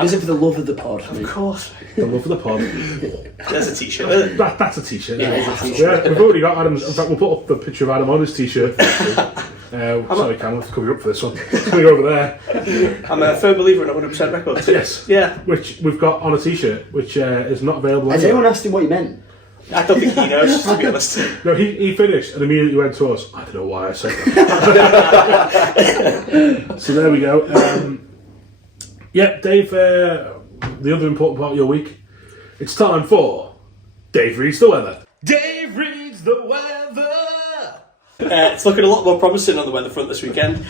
Is it for the love of the pod? Of course. The love of the pod. There's a t-shirt. That's a t-shirt. Yeah, Isn't it's a it? t-shirt. Yeah, we've already got Adam's. In fact, we'll put up the picture of Adam on his t-shirt. Sorry, Cam, we'll cover you up for this one. It's coming over there. I'm a firm believer in 100% records. Yes. Yeah. Which we've got on a t-shirt, which is not available. Has anywhere. anyone asked him what he meant? I don't think he knows, to be honest. No, he finished and immediately went to us. I don't know why I said that. So there we go. Yeah, Dave, the other important part of your week, it's time for Dave Reads the Weather. Dave Reads the Weather! It's looking a lot more promising on the weather front this weekend.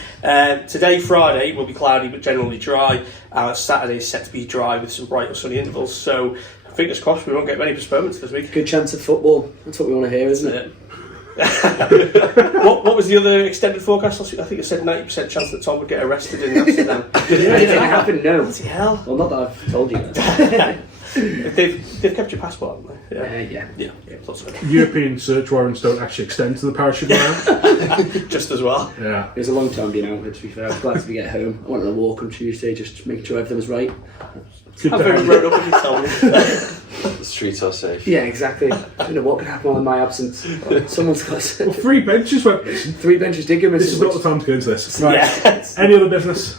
Today, Friday, will be cloudy but generally dry. Saturday is set to be dry with some bright or sunny intervals. So, fingers crossed we won't get many postponements this week. Good chance of football. That's what we want to hear, isn't it? What was the other extended forecast last week? I think it said 90% chance that Tom would get arrested in Amsterdam. Did anything happen? No. Bloody hell. Well, not that I've told you that. They've kept your passport, haven't they? Yeah. Thought so. European search warrants don't actually extend to the parachute around. Just as well. Yeah. It was a long time being out, to be fair. I was glad to be get home. I went on a walk on Tuesday, just making sure everything was right. Good I'm to very have grown up if you tell me. The streets are safe. Yeah, exactly. I don't know what could happen in my absence. Someone's got Well, 3 benches went missing. 3 benches did go This missing. is not the time to go into this. Right. Yeah. Any other business?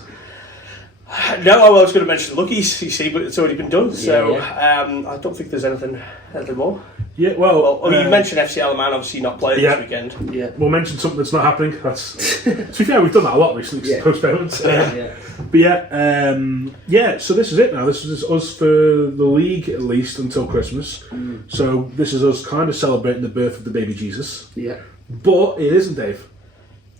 No, I was going to mention Lucky's, you see, but it's already been done. So I don't think there's anything more. Yeah, well, You mentioned FC Alaman obviously not playing this weekend. Yeah. we'll mention something that's not happening. That's to be fair, we've done that a lot recently. Yeah. Postponements. Yeah. But yeah. So this is it now. This is us for the league at least until Christmas. So this is us kind of celebrating the birth of the baby Jesus. Yeah. But it isn't, Dave.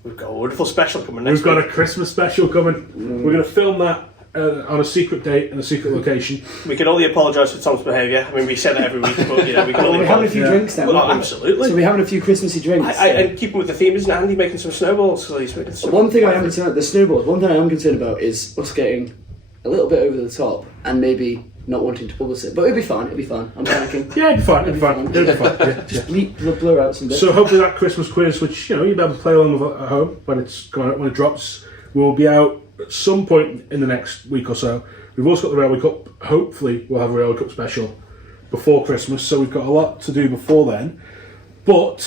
We've got a wonderful special coming next We've got week. a Christmas special coming. We're going to film that on a secret date and a secret location. We can only apologise for Tom's behaviour. I mean, we say that every week, but we can Well, only we're having a few Yeah. drinks then. Well, aren't we? absolutely. So we're having a few Christmassy drinks. And keeping with the theme, isn't Andy making some snowballs? So he's making some. One thing I am concerned about, the snowballs, one thing I am concerned about is us getting a little bit over the top and maybe not wanting to publish it. But it'll be fine, I'm panicking. Yeah, it'd be fine. It'd be fine. It'd be fine. Yeah, Just yeah. blur out some bits. So hopefully that Christmas quiz, which you'll be able to play along with at home when it's going out, when it drops, will be out at some point in the next week or so. We've also got the Railway Cup. Hopefully we'll have a Railway Cup special before Christmas, so we've got a lot to do before then. But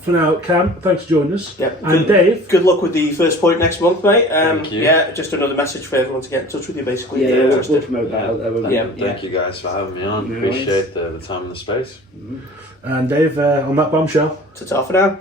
for now, Cam, thanks for joining us. Yep. And Dave. Good luck with the first point next month, mate. Thank you. Yeah, just another message for everyone to get in touch with you, basically. Yeah, if they're we'll interested. promote that out there. Yeah. Thank you guys for having me on. No Appreciate the time and the space. And Dave, on that bombshell. Ta-ta for now.